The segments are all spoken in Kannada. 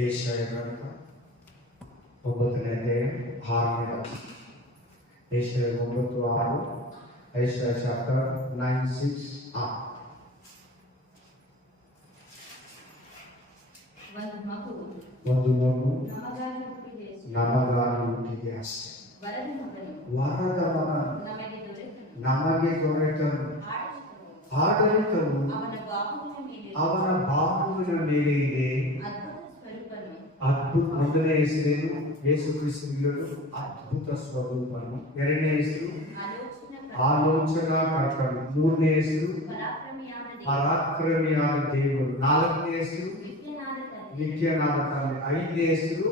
ಏಷಯ ಗ್ರಂಥ 9ನೇ ಅಧ್ಯಾಯ 6ನೇ ವಚನ. ಏಷಯ 9:6, ಏಷಯ ಚಾಪ್ಟರ್ 9:6. ಒಂದು ಮಗು ನಮಗಾಗಿ ಹುಟ್ಟಿದೆ ಅಷ್ಟೇ. ವರದ ಮಗ ನಮಗೆ ದೊರೆತನು, ಆಡಳಿತವು ಅವನ ಬಾಹುವಿನ ಮೇಲೆ ಇದೆ. ಅದ್ಭುತ. ಮೊದಲನೇ ಹೆಸರೇನು? ಯೇಸು ಕ್ರಿಸ್ತನಿಗೆ ಅದ್ಭುತ ಸ್ವರೂಪನು. ಎರಡನೇ ಹೆಸರು ಆಲೋಚನಾ ಕರ್ತನು. ಮೂರನೇ ಹೆಸರು ಪರಾಕ್ರಮಿಯಾದ ದೇವರು. ನಾಲ್ಕನೇ ಹೆಸರು ನಿತ್ಯನಾದ ತಂದೆ. ಐದನೇ ಹೆಸರು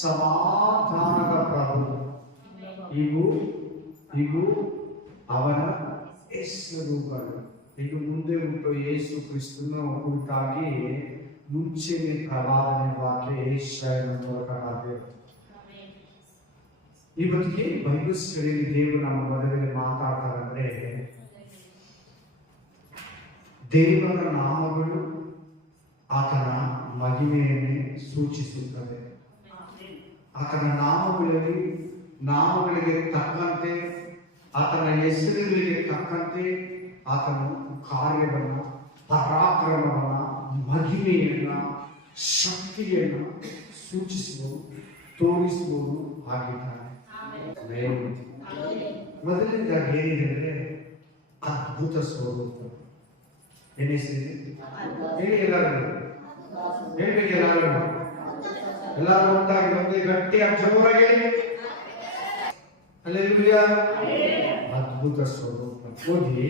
ಸಮಾಧಾನದ ಪ್ರಭು. ಇವು ಅವನ ಹೆಸರುಗಳು. ಈಗ ಮುಂದೆ ಉಂಟು ಯೇಸು ಕ್ರಿಸ್ತನ ಕುರಿತಾಗಿ ಮುಂಚೆನೆ ಪ್ರವಾದನೆ ವಾಕ್ಯ ಏಷಯನ ಮೂಲಕ ಇವತ್ತಿಗೆ ಬೈಬಲ್ ಸ್ಟಡಿಯಲ್ಲಿ ದೇವರು ನಮ್ಮ ಮಧ್ಯದಲ್ಲಿ ಮಾತಾಡ್ತಾರಂದ್ರೆ, ದೇವರ ನಾಮಗಳು ಆತನ ಮಹಿಮೆಯನ್ನೇ ಸೂಚಿಸುತ್ತದೆ. ಆತನ ನಾಮಗಳಿಗೆ ತಕ್ಕಂತೆ, ಆತನ ಹೆಸರುಗಳಿಗೆ ತಕ್ಕಂತೆ ಆತನ ಕಾರ್ಯವನ್ನು, ಪರಾಕ್ರಮವನ್ನ, ಮಹಿಮೆಯನ್ನ, ಶಕ್ತಿಯನ್ನು ಸೂಚಿಸುವುದು, ತೋರಿಸುವುದು ಆಗಿದ್ದಾನೆ. ಮೊದಲನೇದಾಗಿ ಏನಿದೆ? ಅದ್ಭುತ ಸ್ವರೂಪ. ಏನ್ ಹೆಸರಿದೆ? ಎಲ್ಲರೂ ಉಂಟಾಗಿ ನಮಗೆ ಗಟ್ಟಿಯಾಗಿ ಜೋರಾಗಿ ಹಲ್ಲೆಲೂಯಾ. ಅದ್ಭುತ ಸ್ವರೂಪ. ಓದಿ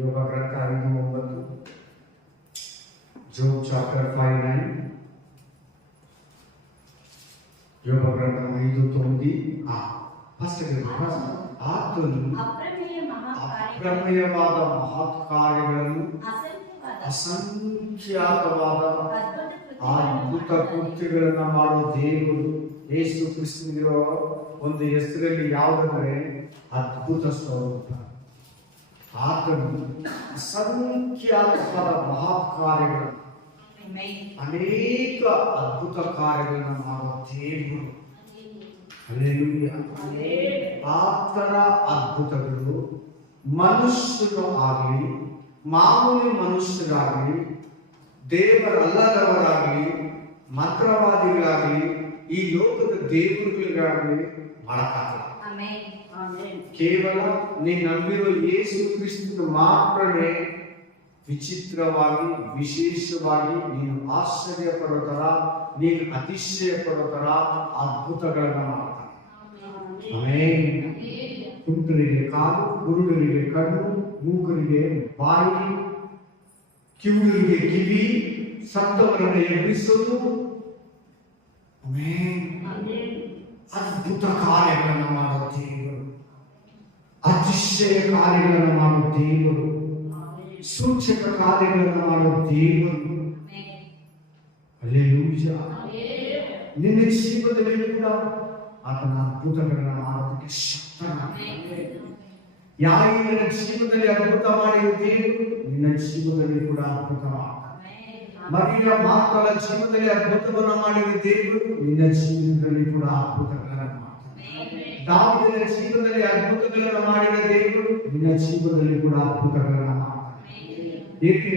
ಯೋಗ ಗ್ರಂಥ 5:9, ಜೋಬ್ ಚಾಪ್ಟರ್ 5:9, ಯೋಗ ಗ್ರಂಥ 5:9. ಆತನು ಅಪ್ರಮೇಯವಾದ ಮಹತ್ ಕಾರ್ಯಗಳನ್ನು, ಅಸಂಖ್ಯಾತವಾದ ಅದ್ಭುತ ಕೃತ್ಯಗಳನ್ನು ಮಾಡುವ ದೇವರು. ಯೇಸು ಕ್ರಿಸ್ತನಿಗಿರೋ ಒಂದು ಹೆಸರಲ್ಲಿ ಯಾವುದಂದ್ರೆ ಅದ್ಭುತ ಸ್ವರೂಪ. ಆತನು ಅಸಂಖ್ಯಾತವಾದ ಮಹತ್ ಕಾರ್ಯಗಳು, ಅನೇಕ ಅದ್ಭುತ ಕಾರ್ಯಗಳನ್ನು ಮಾಡುವ ದೇವರು. ಆತನ ಅದ್ಭುತಗಳು ಮನುಷ್ಯರು ಆಗಲಿ, ಮಾಮೂಲಿ ಮನುಷ್ಯರಾಗಲಿ, ದೇವರಲ್ಲದವರಾಗಲಿ, ಮಂತ್ರವಾದಿಗಳಾಗಲಿ, ಈ ಲೋಕದ ದೇವರುಗಳಿಗಾಗಲಿ ಮಾಡಕ್ಕಾಗಲ್ಲ. ಕೇವಲ ನೀನು ನಂಬಿರೋ ಯೇಸು ಕ್ರಿಸ್ತನ ಮಾತ್ರನೇ ವಿಚಿತ್ರವಾಗಿ, ವಿಶೇಷವಾಗಿ ನೀನು ಆಶ್ಚರ್ಯ ಪಡೋ ತರ, ನೀನು ಅತಿಶಯ ಪಡೋ ತರ ಅದ್ಭುತಗಳನ್ನ ಮಾಡ್ತಾನೆ. ಆಮೆನ್. ಕುಂಟರಿಗೆ ಕಾಲು, ಕುರುಡರಿಗೆ ಕಣ್ಣು, ಮೂಕರಿಗೆ ಬಾಯಿ, ಕಿವುಡರಿಗೆ ಕಿವಿ, ಸತ್ತವರನ್ನು ಎಬ್ಬಿಸುವುದು. ಅದ್ಭುತ ಕಾರ್ಯಗಳನ್ನು ಮಾಡುವ ದೇವರು, ಅತಿಶಯ ಕಾರ್ಯಗಳನ್ನು ಮಾಡುವ ದೇವರು, ಸೂಚಕ ಕಾರ್ಯಗಳನ್ನು ಮಾಡುವ ದೇವರು. ಹಲ್ಲೆಲೂಯಾ. ನಿನ್ನ ಜೀವನದಲ್ಲಿ ಕೂಡ ಆತನ ಅದ್ಭುತಗಳನ್ನು ಮಾಡೋದಕ್ಕೆ ಶಕ್ತನ. ಯಾರಿನ ಜೀವನದಲ್ಲಿ ಅದ್ಭುತ ಮಾಡಿದ ದೇವರು ನಿನ್ನ ಜೀವನದಲ್ಲಿ ಕೂಡ ಅದ್ಭುತ ಮಾಡ್ತಾನೆ. ಮರಿಯ ಮಕ್ಕಳ ಜೀವನದಲ್ಲಿ ಅದ್ಭುತವನ್ನು ಮಾಡಿದ ದೇವರು ನಿನ್ನ ಜೀವನದಲ್ಲಿ ಕೂಡ ಅದ್ಭುತಗಳನ್ನು ಮಾಡ್ತಾನೆ. ದಾವೀದನ ಜೀವನದಲ್ಲಿ ಅದ್ಭುತಗಳನ್ನು ಮಾಡಿದ ದೇವರು ನಿನ್ನ ಜೀವನದಲ್ಲಿ ಕೂಡ ಅದ್ಭುತಗಳನ್ನು ಮಾಡ್ತಾನೆ. ಏಕೆ?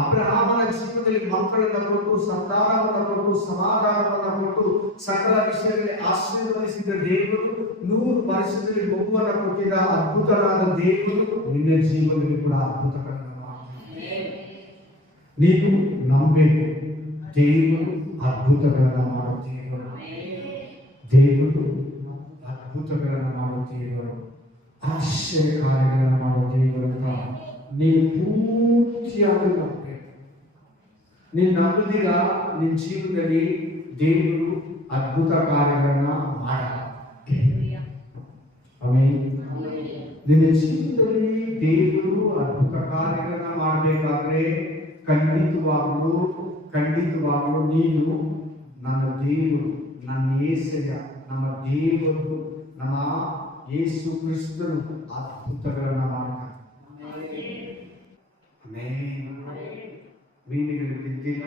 ಅಬ್ರಹಾಮನ ಜೀವನದಲ್ಲಿ ಮಕ್ಕಳನ್ನು ಕೊಟ್ಟು, ಸಂತಾನವನ್ನು ಕೊಟ್ಟು, ಸಮಾಧಾನವನ್ನು ಕೊಟ್ಟು, ಸಕಲ ವಿಷಯಗಳಲ್ಲಿ ಆಶೀರ್ವದಿಸಿದ ದೇವರು, 100 ವರ್ಷದಲ್ಲಿ ಮಗುವನ್ನು ಕೊಟ್ಟಿದ್ದ ಅದ್ಭುತನಾದ ದೇವರು ನಿನ್ನ ಜೀವನದಲ್ಲಿ ಕೂಡ ಅದ್ಭುತಗಳನ್ನು ಮಾಡ್ತಾನೆ. ನೀನು ನಂಬಬೇಕು. ದೇವರು ಅದ್ಭುತಗಳನ್ನು ಮಾಡುತ್ತೀವರು, ದೇವರು ಅದ್ಭುತಗಳನ್ನು ಮಾಡುತ್ತೀವರು, ಆಶ್ಚರ್ಯ ಕಾರ್ಯಗಳನ್ನು ಮಾಡುತ್ತೀವರು. ನೀವು ಪೂರ್ತಿಯಾಗಿ ನಂಬಬೇಕು. ನೀನು ನಂಬುದಿರ, ನಿನ್ನ ಜೀವನದಲ್ಲಿ ದೇವರು ಅದ್ಭುತ ಕಾರ್ಯಗಳನ್ನ ಮಾಡಲ್ಲ. ಆಮೆನ್. ನಿನ್ನ ಜೀವನದಲ್ಲಿ ದೇವರು ಅದ್ಭುತ ಕಾರ್ಯಗಳನ್ನ ಮಾಡಬೇಕಾದ್ರೆ ಖಂಡಿತವಾಗಲೂ ನೀನು ನನ್ನ ದೇವರು, ನನ್ನ ಏಸಯ್ಯ, ನಮ್ಮ ದೇವರು, ನಮ್ಮ ಯೇಸು ಕ್ರಿಸ್ತನು ಅದ್ಭುತಗಳನ್ನ ಮಾಡ್ತಾನೆ. ಮೀನುಗಳು ಬಿದ್ದಿಲ್ಲ,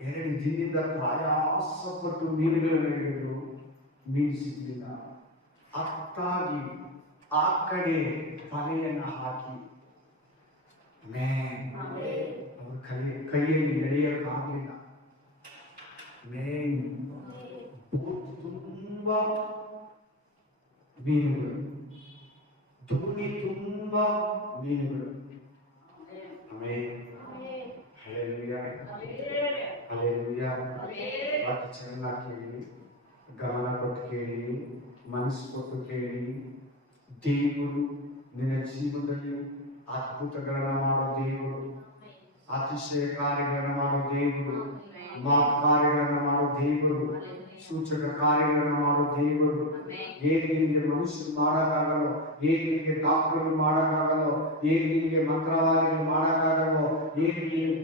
2 ದಿನದಿಂದ ಪ್ರಯಾಸಪಟ್ಟು ಮೀನುಗಳನ್ನು ಹಿಡಿದು ಮೀನು ಸಿಗಲಿಲ್ಲ. ಅತ್ತಾಗಿ ಆ ಕಡೆ ಬಲೆಯನ್ನು ಹಾಕಿ ಅವ್ರ ಕೈಯಲ್ಲಿ ಎಳೆಯಕ್ಕಾಗಲಿಲ್ಲ. ತುಂಬಾ ಮೀನುಗಳು, ದೋಣಿ ತುಂಬಾ ಮೀನುಗಳು. ಚೆನ್ನಾಗಿ ಕೇಳಿ, ಗಮನ ಕೊಟ್ಟು ಕೇಳಿ, ಮನಸ್ಸು ಕೊಟ್ಟು ಕೇಳಿ. ದೇವರು ನಿನ್ನ ಜೀವನದಲ್ಲಿ ಅದ್ಭುತಗಳನ್ನ ಮಾಡೋ ದೇವರು, ಅತಿಶಯ ಕಾರ್ಯಗಳನ್ನು ಮಾಡೋ ದೇವರು, ಮಾತು ಕಾರ್ಯಗಳನ್ನು ಮಾಡೋ ದೇವರು, ಸೂಚಕ ಕಾರ್ಯಗಳನ್ನು ಮಾಡೋ ದೇವರು. ಏನ್ ನಿಮಗೆ ಮನುಷ್ಯರು ಮಾಡಕ್ಕಾಗಲ್ಲೋ, ಏನ್ ನಿಮಗೆ ಡಾಕ್ಟರ್ಗಳು ಮಾಡಕ್ಕಾಗಲ್ಲೋ, ಏನ್ ನಿಮಗೆ ಮಂತ್ರವಾದಿಗಳು ಮಾಡಕ್ಕಾಗಲ್ಲೋ, ಏನ್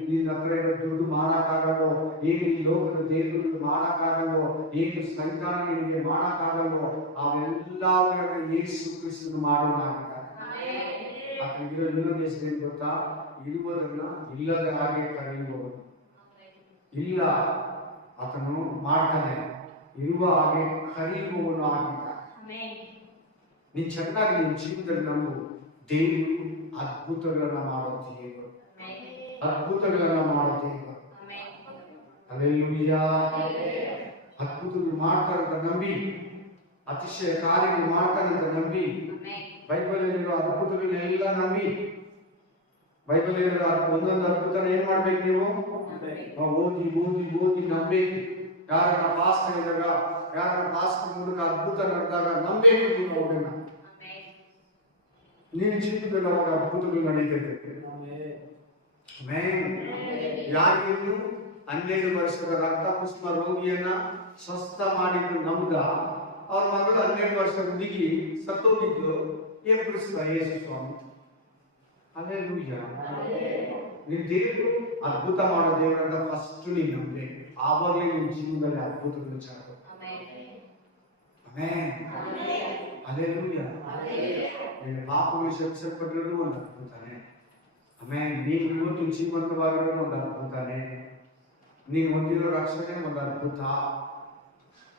ನಿನ್ನ ಹತ್ರ ಇರೋ ದುಡ್ಡು ಮಾಡಕ್ಕಾಗಲ್ಲೋ, ಏನ್ ಈ ಲೋಕದ ದೇವರು ಮಾಡಕ್ಕಾಗಲ್ಲೋ, ಏನು ಸೈತಾನ ನಿಮಗೆ ಮಾಡಕ್ಕಾಗಲ್ಲೋ, ಅವೆಲ್ಲವನ್ನ ಯೇಸು ಕ್ರಿಸ್ತನು ಮಾಡೋಣಾಗಿದ್ದಾರೆ. ಇನ್ನೊಂದು ಹೆಸರು ಏನ್ ಗೊತ್ತಾ? ಇರುವುದನ್ನ ಇಲ್ಲದ ಹಾಗೆ ಕರೆಯುವವರು. ಇಲ್ಲ, ಆತನು ಮಾಡ್ತಾನೆ, ಇರುವ ಹಾಗೆ ಕರೆಯುವವನು ಆಗಿದ್ದಾನೆ. ನೀನ್ ಚೆನ್ನಾಗಿ ನಿನ್ನ ಜೀವನದಲ್ಲಿ ನಂಬು. ದೇವರು ಅದ್ಭುತಗಳನ್ನ ಮಾಡೋ ದೇವರು, ಅದ್ಭುತಗಳನ್ನ ಮಾಡೋ ದೇವರು. ಹಲ್ಲೆಲೂಯಾ. ಅದ್ಭುತಗಳು ಮಾಡ್ತಾರೆ ಅಂತ ನಂಬಿ, ಅತಿಶಯ ಕಾರ್ಯಗಳು ಮಾಡ್ತಾರೆ ಅಂತ ನಂಬಿ, ಬೈಬಲಲ್ಲಿರೋ ಅದ್ಭುತಗಳನ್ನೆಲ್ಲ ನಂಬಿ, ಬೈಬಲಲ್ಲಿರೋ ಒಂದೊಂದು ಅದ್ಭುತನ ಏನ್ ಮಾಡ್ಬೇಕು? ನೀವು ಓದಿ ಓದಿ ಓದಿ ನಂಬೇಕು. ಯಾರನ್ನ ಪಾಸ್ಟರ್ ಇದ್ದಾಗ, ಯಾರನ್ನ ಪಾಸ್ಟರ್ ಮೂಲಕ ಅದ್ಭುತ ನಡೆದಾಗ ನಂಬೇಕು. ನೀವು ಅವರನ್ನ ನಿನ್ನ ಜೀವನದಲ್ಲಿ ಅವಾಗ ಅದ್ಭುತಗಳು ನಡೀತೈತೆ. ಯಾರಿಗೂ 12 ವರ್ಷದ ರಕ್ತಪುಷ್ಪ ರೋಗಿಯನ್ನ ಸ್ವಸ್ಥ ಮಾಡಿದ್ದು ನಮ್ದ. ಅವ್ರ ಮಗಳು 12 ವರ್ಷದ ಹುಡುಗಿ ಸತ್ತೋಗಿದ್ದು ಏರ್ಪಡಿಸಿದ ಯೇಸು ಸ್ವಾಮಿ. ಹಲ್ಲೆಲೂಯಾ. ನಿನ್ ದೇವರು ಅದ್ಭುತ ಮಾಡೋ ದೇವರಂತ ಫಸ್ಟ್ ನೀನು ನಂಬೆ. ಆವಾಗಲೇ ನಿನ್ನ ಜೀವನದಲ್ಲಿ ಅದ್ಭುತಗಳು ಚಾಕು. ಹಲ್ಲೆಲೂಯಾ. ನಿನ್ನ ಪಾಪಗಳು ಕ್ಷಮಿಸಲ್ಪಟ್ಟಿರೋದು ಒಂದು ಅದ್ಭುತನೇ. ನೀನು ಇವತ್ತು ಜೀವಂತವಾಗಿರೋದು ಒಂದು ಅದ್ಭುತನೇ. ನೀನು ಹೊಂದಿರೋ ರಕ್ಷಣೆ ಒಂದು ಅದ್ಭುತ.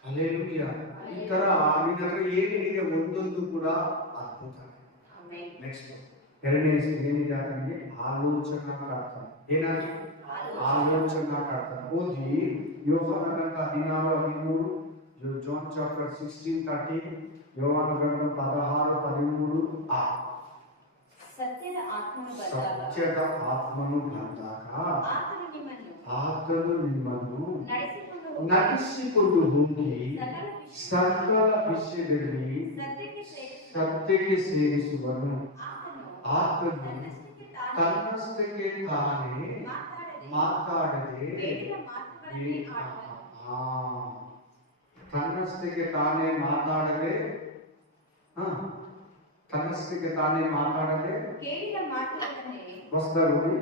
ಹಲ್ಲೆಲೂಯಾ. ಈ ತರ ನಿನ್ನ ಹತ್ರ ಏನಿದೆ ಒಂದೊಂದು ಕೂಡ ಅದ್ಭುತ. ನೆಕ್ಸ್ಟ್ ಎರಡನೇ ಹೆಸರು ಏನಿದೆ? ಅದಕ್ಕೆ ಆಲೋಚನಾಕರ್ತ. ಏನಾದ್ರು ಆಲೋಚನಾಕರ್ತ. ಓದಿ ಯೋಹಾನ ಗ್ರಂಥ 16:13, ಜಾನ್ ಚಾಪ್ಟರ್ 16:30, ಯೋಹಾನ ಗ್ರಂಥ 16:13. ಸತ್ಯದ ಆತ್ಮನು ಬಂದಾಗ ಆತನು ನಿಮ್ಮನ್ನು ನಡೆಸಿಕೊಂಡು ಹೋಗಿ ಸಕಲ ವಿಷಯದಲ್ಲಿ ಸತ್ಯಕ್ಕೆ ಸೇರಿಸುವನು. ಆತನು ತನ್ನಷ್ಟಕ್ಕೆ ತಾನೇ ಮಾತಾಡದೆ, ತನ್ನಷ್ಟಕ್ಕೆ ತಾನೇ ಮಾತಾಡದೆ, ತನ್ನಷ್ಟಕ್ಕೆ ತಾನೇ ಮಾತಾಡದೆ ಹೊಸದಾಗಿ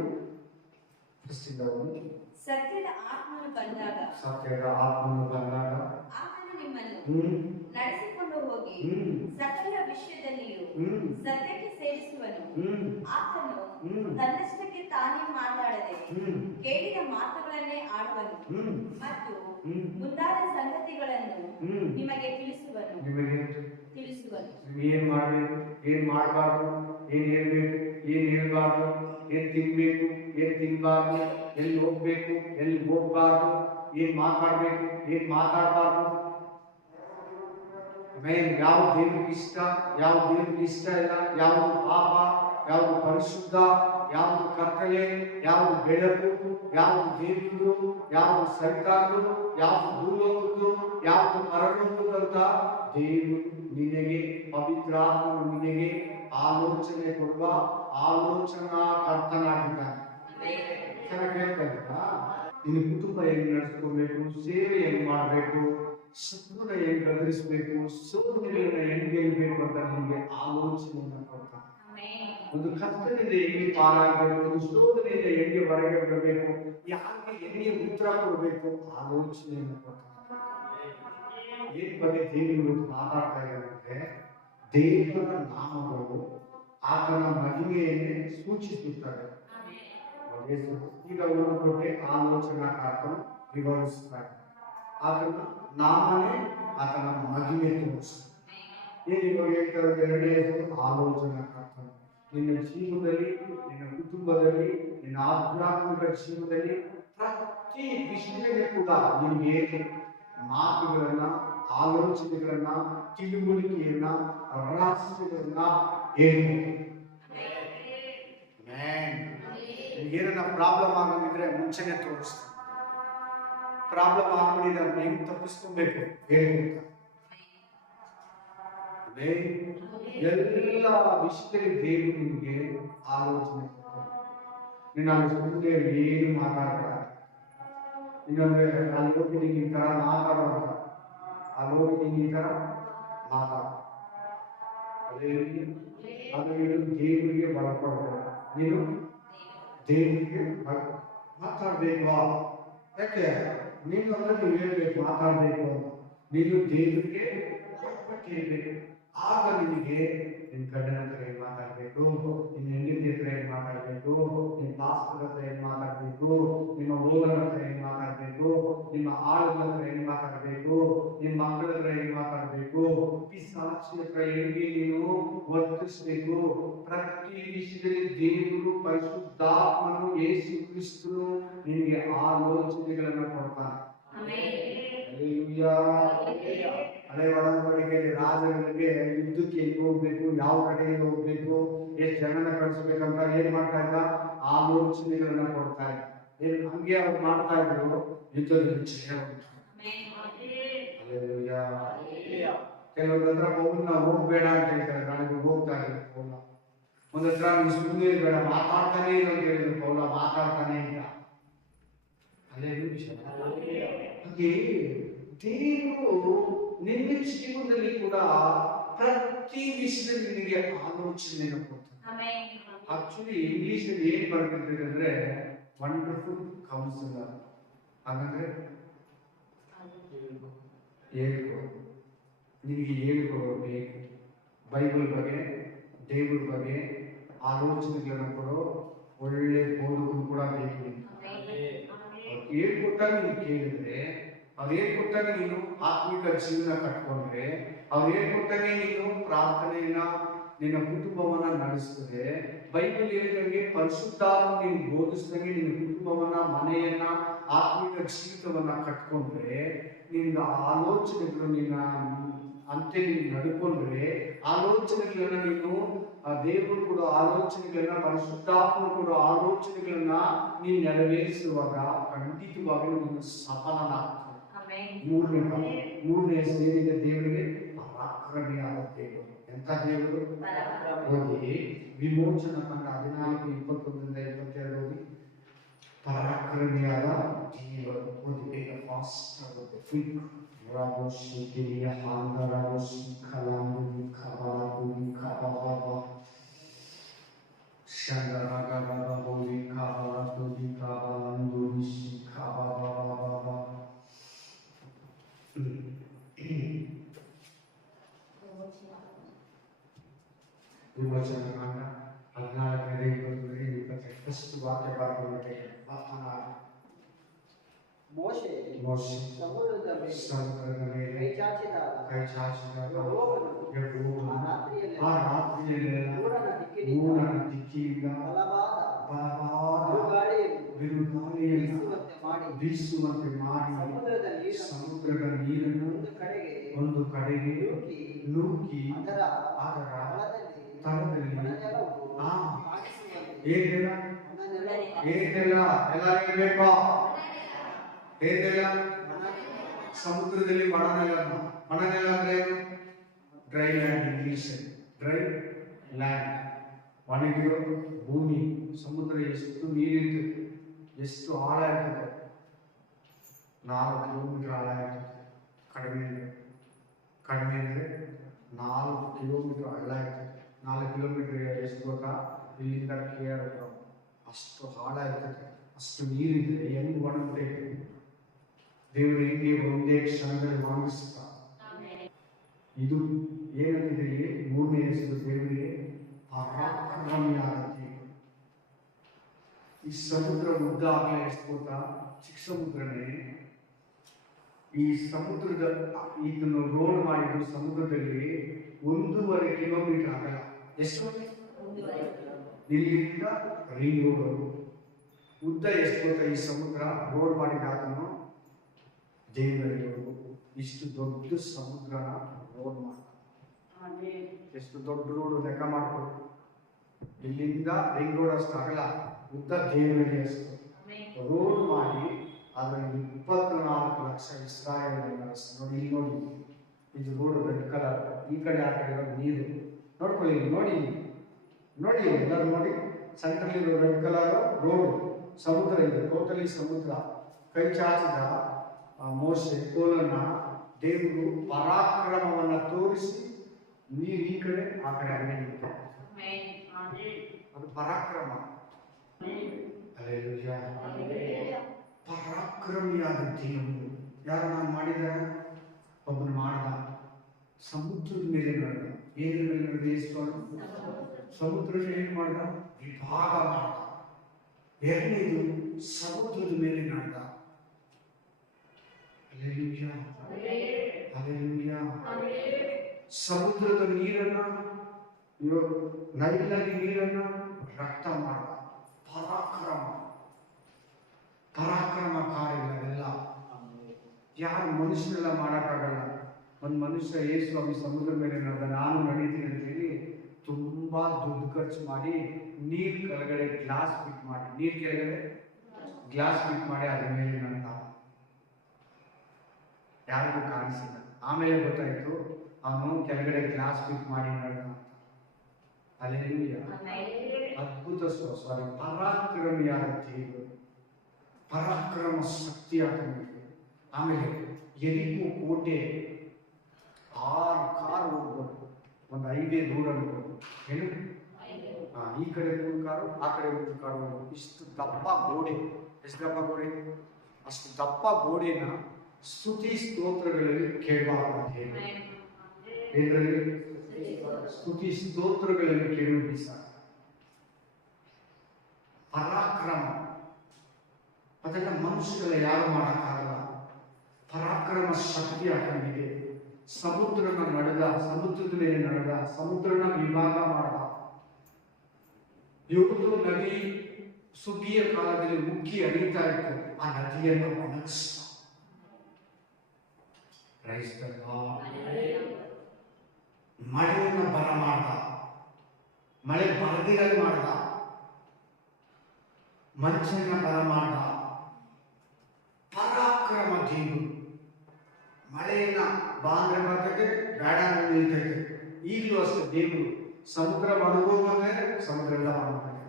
ಸತ್ಯದ ಆತ್ಮನು ಬಂದಾಗ ಆತನು ನಿಮ್ಮನ್ನು ನಡೆಸಿಕೊಂಡು ಹೋಗಿ ಸಕಲ ವಿಷಯದಲ್ಲಿಯೂ ಸತ್ಯಕ್ಕೆ ಸೇರಿಸುವನು. ಆತನು ತನ್ನಷ್ಟಕ್ಕೆ ತಾನೇ ಮಾತಾಡದೆ ಕೇಳಿದ ಮಾತುಗಳನ್ನೇ ಆಡುವನು ಮತ್ತು ಮುಂದಾದ ಸಂಗತಿಗಳನ್ನು ನಿಮಗೆ ತಿಳಿಸುವನು. ಏನ್ ಮಾಡ್ಬೇಕು, ಏನ್ ಮಾಡಬಾರ್ದು, ಏನ್ ಹೇಳ್ಬೇಕು, ಏನ್ ಹೇಳ್ಬಾರ್ದು, ಏನ್ ತಿನ್ಬೇಕು, ಏನ್ ತಿನ್ಬಾರ್ದು, ಎಲ್ಲಿ ಹೋಗ್ಬೇಕು, ಎಲ್ಲಿ ಹೋಗ್ಬಾರ್ದು, ಏನ್ ಮಾತಾಡ್ಬೇಕು, ಏನ್ ಮಾತಾಡಬಾರ್ದು, ಯಾವ ದೇವ್ರಿಗೆ ಇಷ್ಟ, ಯಾವ ದೇವ್ರಿಗೆ ಇಷ್ಟ ಇಲ್ಲ, ಯಾವುದು ಪಾಪ, ಯಾವುದು ಪರಿಶುದ್ಧ, ಯಾವುದು ಕತ್ತಲೆ, ಯಾವುದು ಬೆಳಕು, ಯಾವುದು ದೇವರು, ಯಾವುದು ಸೈತಾನರು, ಯಾವುದು ಭೂಲೋಕದ್ದು, ಯಾವುದು ಪರಲೋಕದ್ದು ಅಂತ ದೇವರು ನಿನಗೆ, ಪವಿತ್ರಾತ್ಮನು ನಿನಗೆ ಆಲೋಚನೆ ಕೊಡುವ ಆಲೋಚನಾ ಕರ್ತನಾಗಿದ್ದಾನೆ. ಚೆನ್ನಾಗಿ ಹೇಳ್ತಾ ನಿನ್ನ ಕುಟುಂಬ ಹೆಂಗ್ ನಡೆಸ್ಕೋಬೇಕು, ಸೇವೆ ಹೆಂಗ್ ಮಾಡ್ಬೇಕು, ಶತ್ರುನ ಹೆಂಗ್ ಗದರಿಸಬೇಕು, ಸೋದರಿಗಳನ್ನ ಹೆಂಗ್ ಗೆಲ್ಬೇಕು ಅಂತ ನಿಮಗೆ ಆಲೋಚನೆಯನ್ನ ಕೊಡ್ತಾನೆ. ಒಂದು ಕಷ್ಟದಿಂದ ಹೆಂಗೆ ಪಾರಾಗಬೇಕು, ಒಂದು ಶೋಧನೆಯಿಂದ ಹೆಂಗೆ ಹೊರಗೆ ಬರಬೇಕು, ಯಾರಿಗೆ ಹೆಂಗೆ ಉತ್ತರ ಕೊಡಬೇಕು, ಆಲೋಚನೆಯನ್ನು ಕೊಡ್ತಾನೆ. ಏನ್ ಬಗ್ಗೆ ದೇವರು ಮಾತಾಡ್ತಾ ಇದ್ದಾರೆ? ದೇವರ ನಾಮಗಳು ಆತನ ಮಹಿಮೆಯನ್ನೇ ಸೂಚಿಸುತ್ತವೆ. ಈಗ ಒಂದು ಕೊಟ್ಟೆ ಆಲೋಚನಾಕಾರಕನು ವಿವರಿಸ್ತಾರೆ. ಆತನ ನಾಮನೇ ಆತನ ಮಹಿಮೆ ತೋರಿಸ್ತಾರೆ. ಏನು ಇವಾಗ ಹೇಳ್ತಾರೆ? ಎರಡನೇದು ಆಲೋಚನಾ ಕರ್ತನು. ನಿನ್ನ ಜೀವನದಲ್ಲಿ, ನಿನ್ನ ಕುಟುಂಬದಲ್ಲಿ, ನಿನ್ನ ಆಧ್ಯಾತ್ಮಿಕ ಜೀವನದಲ್ಲಿ ಪ್ರತಿ ವಿಷಯದಲ್ಲಿ ಕೂಡ ನಿನಗೆ ಮಾತುಗಳನ್ನ, ಆಲೋಚನೆಗಳನ್ನ, ತಿಳುವಳಿಕೆಯನ್ನ, ರಹಸ್ಯಗಳನ್ನ ಹೇಳ್ಬೇಕು. ಏನನ್ನ ಪ್ರಾಬ್ಲಮ್ ಆಗಂಗಿದ್ರೆ ಮುಂಚೆನೆ ತೋರಿಸ್ತಾರೆ. ಪ್ರಾಬ್ಲಮ್ ಆಗ್ಬಿಟ್ಟಿದೆ, ಅದನ್ನ ಹೆಂಗ್ ತಪ್ಪಿಸ್ಕೊಬೇಕು ಹೇಳ್ಬೇಕು. ಎಲ್ಲ ವಿಷಯದಲ್ಲಿ ದೇವರು ನಿಮಗೆ ಆಲೋಚನೆ ಕೊಡ್ತಾರೆ. ನೀನು ಅಲ್ಲಿ ಸುಮ್ಮನೆ ಏನು ಮಾತಾಡಬೇಡ. ಇನ್ನೊಂದು ಅಲ್ಲಿ ಹೋಗಿ ನೀನು ಈ ತರ ಮಾತಾಡೋಲ್ಲ, ಅಲ್ಲಿ ಹೋಗಿ ನೀನು ಈ ತರ ಮಾತಾಡ. ಅದು ನೀನು ದೇವರಿಗೆ ಬಳಕೊಡ್ಬೇಡ. ನೀನು ದೇವರಿಗೆ ಮಾತಾಡ್ಬೇಕು. ಯಾಕೆ? ನೀನು ಅದನ್ನು ಹೇಳ್ಬೇಕು, ಮಾತಾಡ್ಬೇಕು ಅಂತ. ನೀನು ದೇವರಿಗೆ ಹೇಳ್ಬೇಕು. ಆಗ ನಿನಗೆ ನಿನ್ನ ಗಂಡನ ಹತ್ರ ಏನ್ ಮಾತಾಡ್ಬೇಕು, ನಿನ್ನ ಹೆಂಡತಿ ಹತ್ರ ಏನ್ ಮಾತಾಡ್ಬೇಕು, ನಿನ್ನ ಪಾಸ್ಟರ್ ಹತ್ರ ಏನ್ ಮಾತಾಡ್ಬೇಕು, ನಿಮ್ಮ ಓನರ್ ಹತ್ರ ಏನ್ ಮಾತಾಡ್ಬೇಕು, ನಿಮ್ಮ ಆಳುಗಳ ಹತ್ರ ಏನ್ ಮಾತಾಡ್ಬೇಕು, ನಿಮ್ಮ ಮಕ್ಕಳ ಹತ್ರ ಏನ್ ಮಾತಾಡ್ಬೇಕು, ಪಿಶಾಚಿ ಹತ್ರ ಹೆಂಗೆ ನೀನು ವರ್ತಿಸ್ಬೇಕು. ಪ್ರತಿ ವಿಷಯದಲ್ಲಿ ದೇವರು, ಪರಿಶುದ್ಧಾತ್ಮನು, ಯೇಸು ಕ್ರಿಸ್ತನು ನಿನಗೆ ಆಲೋಚನೆಗಳನ್ನು ಕೊಡ್ತಾನೆ. ಹಳೆ ಒಡಂಬಡಿಕೆಯಲ್ಲಿ ರಾಜರಿಗೆ ಯುದ್ಧಕ್ಕೆ ಎಲ್ಲಿ ಹೋಗ್ಬೇಕು, ಯಾವ ಕಡೆಗೆ ಹೋಗ್ಬೇಕು, ಎಷ್ಟು ಜನನ ಕಳಿಸ್ಬೇಕಂತ ಏನ್ ಮಾಡ್ತಾ ಇದ್ದ? ಆಲೋಚನೆಗಳನ್ನ ಕೊಡ್ತಾ ಇದ್ದ. ಏನ್ ಹಂಗೆ ಅವ್ರು ಮಾಡ್ತಾ ಇದ್ರು, ಯುದ್ಧದಲ್ಲಿ ಜಯ. ಕೆಲವ್ರ ಹತ್ರ ಪೌಲ್ನ ಹೋಗ್ಬೇಡ ಅಂತ ಹೇಳ್ತಾರೆ, ನನಗೆ ಹೋಗ್ತಾ ಇದ್ರು ಪೌಲ. ಒಂದ್ ಹತ್ರ ನೀನು ಸುಮ್ಮನೆ ಬೇಡ, ಮಾತಾಡ್ತಾನೆ ಇಲ್ಲ ಅಂತ ಹೇಳಿದ್ರು ಪೌಲ, ಮಾತಾಡ್ತಾನೆ ಇಲ್ಲ. ಅಲ್ಲೇ ವಿಷಯ. ಹಾಗೆ ದೇವರು ನಿನ್ನ ಜೀವನದಲ್ಲಿ ಕೂಡ ಪ್ರತಿ ವಿಷಯದಲ್ಲಿ ನಿನಗೆ ಆಲೋಚನೆಯನ್ನು ಕೊಡ್ತಾನೆ. ಆಕ್ಚುಲಿ ಇಂಗ್ಲಿಷ್ ಅಲ್ಲಿ ಏನ್ ಬರ್ತಿದ್ರೆ ಅಂದ್ರೆ ವಂಡರ್ಫುಲ್ ಕೌನ್ಸಿಲರ್. ಹಾಗಂದ್ರೆ ಹೇಳ್ಕೊಡು, ನಿನಗೆ ಹೇಳ್ಕೊಡಬೇಕು. ಬೈಬಲ್ ಬಗ್ಗೆ, ದೇವ್ರ ಬಗ್ಗೆ ಆಲೋಚನೆಗಳನ್ನು ಕೊಡೋ ಒಳ್ಳೆ ಬೋಧಕರು ಕೂಡ ಬೇಕು. ಹೇಳ್ಕೊಟ್ಟಾಗ ನೀನು ಕೇಳಿದ್ರೆ, ಅವ್ರು ಹೇಳ್ಕೊಟ್ಟಾಗ ನೀನು ಆತ್ಮಿಕ ಜೀವನ ಕಟ್ಕೊಂಡ್ರೆ, ಅವ್ರು ಹೇಳ್ಕೊಟ್ಟಾಗೆ ನೀನು ಪ್ರಾರ್ಥನೆಯನ್ನ, ನಿನ್ನ ಕುಟುಂಬವನ್ನ ನಡೆಸ್ತದೆ. ಬೈಬಲ್ ಹೇಳಿದಂಗೆ ಪರಿಶುದ್ಧಾತ್ಮ ನೀನು ಬೋಧಿಸಿದಂಗೆ ನಿನ್ನ ಕುಟುಂಬವನ್ನ, ಮನೆಯನ್ನ, ಆತ್ಮಿಕ ಜೀವಿತವನ್ನ ಕಟ್ಕೊಂಡ್ರೆ, ನಿನ್ನ ಆಲೋಚನೆಗಳು ನಿನ್ನ ಅಂತೆ ನೀನು ನಡ್ಕೊಂಡ್ರೆ, ಆಲೋಚನೆಗಳನ್ನ ನೀನು ದೇವರು ಕೊಡೋ ಆಲೋಚನೆಗಳನ್ನ, ಪರಿಶುದ್ಧಾತ್ಮ ಕೊಡೋ ಆಲೋಚನೆಗಳನ್ನ ನೀನು ನೆರವೇರಿಸುವಾಗ ಖಂಡಿತವಾಗಲೂ ನೀನು ಸಫಲನಾಗ್ತದೆ. ಮೂರನೇ ಸೇರಿದ ದೇವರಿಗೆ ಪರಾಕ್ರಮಿಯಾದ ದೇವರು. ಎಂತ ದೇವರು? ಓದಿ ವಿಮೋಚನ ಕಂಡ 14:21-22 ಓದಿ. ಪರಾಕ್ರಮಿಯಾದ ದೇವರು. ಓದಿ ಬೇಗ, ಫಾಸ್ಟ್ ಆಗುತ್ತೆ. ಕ್ವಿಕ್. ರಾಗೋಶಿಕಿಯ ಹಾಂಗರಾಗೋಶಿ ಕಲಾಂಗುನಿ ಕಬಾಗುನಿ ಕಬಾಬ ಶಂಗರಗಬಬಿ ಕಬಾದುನಿ ಕಬಾಂಗುನಿ ಕಬಾಬಬ. ವಿಮೋಚನ ಕಾಂಡ 14:21-22 ವಾಕ್ಯ ಭಾಗಕ್ಕೆ ಮಾತನಾಡ. ಮೋಶೆ ಸಮುದ್ರದ ಮೇಲೆ ಕೈ ಚಾಚಿದಾಗ ಯೆಹೋವನು ಆ ರಾತ್ರಿಯಲ್ಲಿ ಊರನ ದಿಕ್ಕಿನಿಂದ ಬಲವಾದ ಬಿರುಗಾಳಿಯನ್ನು ಬೀಸುವಂತೆ ಮಾಡಿ ಸಮುದ್ರದ ನೀರನ್ನು ಒಂದು ಕಡೆಗೆ ನೂಕಿ ಅದರ ತಳದಲ್ಲಿ ಏನೆಲ್ಲ ಎಲ್ಲ ಇರಬೇಕು. ಹೇಗೆಲ್ಲ? ಸಮುದ್ರದಲ್ಲಿ ಒಣನೆಲ. ಒಣನೆಲ ಅಂದ್ರೆ ಏನು? Dry land. English dry land, ಒಣಗಿರೋ ಭೂಮಿ. ಸಮುದ್ರ ಎಷ್ಟು ನೀರಿರ್ತದೆ, ಎಷ್ಟು ಆಳ ಇರ್ತದೆ? 4 ಕಿಲೋಮೀಟರ್ ಆಳ ಇರ್ತದೆ. ಕಡಿಮೆ ಅಂದ್ರೆ 4 ಕಿಲೋಮೀಟರ್ ಆಳ ಇರ್ತದೆ. 4 ಕಿಲೋಮೀಟರ್ ಎಷ್ಟು ಗೊತ್ತಾ? ಇಲ್ಲಿಂದ ಕೇರ್ ಅಷ್ಟು ಆಳ ಇರ್ತದೆ, ಅಷ್ಟು ನೀರಿದ್ರೆ ಹೆಂಗ್ ಒಣಗ್ತೈತೆ? ದೇವರು ಹೆಂಗೆ ಒಂದೇ ಕ್ಷಣದಲ್ಲಿ ಒಣಗಿಸ್ತ. ಇದು ಏನಂತಿದೆ? ಮೂರನೇ ಹೆಸರು ದೇವರಿಗೆ ಪರಾಕ್ರಮಿಯಾದ ದೇವರು. ಈ ಸಮುದ್ರ ಉದ್ದ ಆಗಲೇ ಎಷ್ಟು ಗೊತ್ತಾ? ಚಿಕ್ಕ ಸಮುದ್ರನೇ ಈ ಸಮುದ್ರದ ಇದನ್ನು ರೋಡ್ ಮಾಡಿದ್ದು ಸಮುದ್ರದಲ್ಲಿ 1.5 ಕಿಲೋಮೀಟರ್ ಆಗಲ್ಲ. ಎಷ್ಟು? ಇಲ್ಲಿಂದ ರಿಂಗ್ ರೋಡ್ ಉದ್ದ ಎಷ್ಟು ಗೊತ್ತಾ? ಈ ಸಮುದ್ರ ರೋಡ್ ಮಾಡಿದಾಗನು ದೇವರಿಗೆ ಇಷ್ಟು ದೊಡ್ಡ ಸಮುದ್ರನ ರೋಡ್ ಮಾಡಿ, ಎಷ್ಟು ದೊಡ್ಡ ರೋಡ್ ಲೆಕ್ಕ ಮಾಡ್ಕೊಂಡು ಇಲ್ಲಿಂದ ರಿಂಗ್ ರೋಡ್ ಅಷ್ಟು ಆಗಲ್ಲ, ಉದ್ದ ದೇವರಿಗೆ ಅಷ್ಟು ರೋಡ್ ಮಾಡಿ ಅದರಲ್ಲಿ 24 ಲಕ್ಷ ಇಸ್ರಾಯೇಲ್ ನೋಡಿ. ಇಲ್ಲಿ ನೋಡಿ, ಇದು ರೋಡ್ ರೆಡ್ ಕಲರ್, ಈ ಕಡೆ ಆ ಕಡೆ ನೀರು ನೋಡ್ಕೊಳ್ಳಿ. ನೋಡಿ ಎಲ್ಲರೂ ನೋಡಿ, ಸೆಂಟ್ರಲ್ಲಿ ರೆಡ್ ಕಲರ್ ರೋಡ್, ಸಮುದ್ರ ಇದೆ, ಟೋಟಲಿ ಸಮುದ್ರ. ಕೈ ಚಾಚಿದ ಮೋಶೆ ಕೋಲನ್ನ ದೇವರು ಪರಾಕ್ರಮವನ್ನ ತೋರಿಸಿ ನೀರು ಈ ಕಡೆ ಆ ಕಡೆ ಹಂಗೆ ನಿಂತು, ಅದು ಪರಾಕ್ರಮ. ಪರಾಕ್ರಮಿಯಾದ ದೇವರು ಯಾರು ನಾನು ಮಾಡಿದ? ಒಬ್ಬನು ಮಾಡ್ದ, ಸಮುದ್ರದ ಮೇಲೆ ನಡೆದ. ಏನಿನ ಮೇಲೆ ನಡೆದ? ಸಮುದ್ರದ ಏನು ಮಾಡ್ದ? ವಿಭಾಗ ಮಾಡ್ದ. ಎರಡನೇದು ಸಮುದ್ರದ ಮೇಲೆ ನಡೆದ. ಸಮುದ್ರದ ನೀರನ್ನ, ನೈಲ್ ನದಿ ನೀರನ್ನ ರಕ್ತ ಮಾಡ್ದ. ಪರಾಕ್ರಮಕಾರಿಗಳೆಲ್ಲ ಯಾರು ಮನುಷ್ಯನೆಲ್ಲ ಮಾಡೋಕ್ಕಾಗಲ್ಲ. ಒಂದು ಮನುಷ್ಯ ಸ್ವಾಮಿ ಸಮುದ್ರ ಮೇಲೆ ನಡೆದ, ನಾನು ನಡೀತೀನಿ ಅಂತ ಹೇಳಿ ತುಂಬಾ ದುಡ್ಡು ಖರ್ಚು ಮಾಡಿ ನೀರ್ ಕೆಳಗಡೆ ಗ್ಲಾಸ್ ಫಿಟ್ ಮಾಡಿ, ನೀರ್ ಕೆಳಗಡೆ ಗ್ಲಾಸ್ ಫಿಟ್ ಮಾಡಿ ಅದ್ರ ಮೇಲೆ ನಡೆದ. ಯಾರಿಗೂ ಕಾಣಿಸಿಲ್ಲ. ಆಮೇಲೆ ಗೊತ್ತಾಯ್ತು ಅವನು ಕೆಳಗಡೆ ಗ್ಲಾಸ್ ಫಿಟ್ ಮಾಡಿ ನಡೆದ ಅಂತ. ಅಲ್ಲೇಲೂಯಾ. ಅದ್ಭುತ ಸಾರಿ ಪರಾಕ್ರಮಿಯಾದ ದೇವರು, ಪರಾಕ್ರಮ ಶಕ್ತಿ ಆತನಿಗೆ. ಆಮೇಲೆ ಎರಿಕೋ ಕೋಟೆ 6 ಕಾರ್ ಹೋಗ್ಬೋದು, ಒಂದು 5 ರೋಡ್ ಅನ್ಬೋದು. ಏನು ಈ ಕಡೆ 3 ಕಾರು, ಆ ಕಡೆ 3 ಕಾರು ಹೋಗ್ಬೋದು. ಇಷ್ಟು ದಪ್ಪ ಗೋಡೆ, ಎಷ್ಟು ದಪ್ಪ ಗೋಡೆ? ಅಷ್ಟು ದಪ್ಪ ಗೋಡೆನ ಸ್ತುತಿ ಸ್ತೋತ್ರಗಳಲ್ಲಿ ಕೇಳಬಾರದು. ಇದರಲ್ಲಿ ಸ್ತುತಿ ಸ್ತೋತ್ರಗಳಲ್ಲಿ ಕೇಳುವುದು ಸಾಕು. ಪರಾಕ್ರಮ ಅದೆಲ್ಲ ಮನುಷ್ಯರೆಲ್ಲ ಯಾರು ಮಾಡೋಕ್ಕಾಗಲ್ಲ. ಪರಾಕ್ರಮ ಶಕ್ತಿ ಆತನಿಗೆ. ಸಮುದ್ರನ ನಡೆದ, ಸಮುದ್ರದ ಮೇಲೆ ನಡೆದ, ಸಮುದ್ರನ ವಿಭಾಗ ಮಾಡ್ದ. ಇವತ್ತು ನದಿ ಸುಗ್ಗಿಯ ಕಾಲದಲ್ಲಿ ಉಕ್ಕಿ ಹರಿತಾ ಇತ್ತು, ಆ ನದಿಯನ್ನು ಒಣಗಿಸ್ತ. ಮಳೆಯನ್ನು ಬರ ಮಾಡ್ದ, ಮಳೆ ಬರದಿರಲು ಮಾಡ್ದ, ಮಂಚನ್ನ ಬರ ಮಾಡ್ದ. ಪರಾಕ್ರಮ ದೇವರು. ಮಳೆಯನ್ನ ಬಾಂದ್ರೆ ಬರ್ತದೆ, ಬೇಡ ನಿಲ್ತೈತೆ. ಈಗಲೂ ಅಷ್ಟೇ ದೇವರು ಸಮುದ್ರ ಒಣಗೋಗಂದ್ರೆ ಸಮುದ್ರ ಎಲ್ಲ ಒಣಗ್ತದೆ.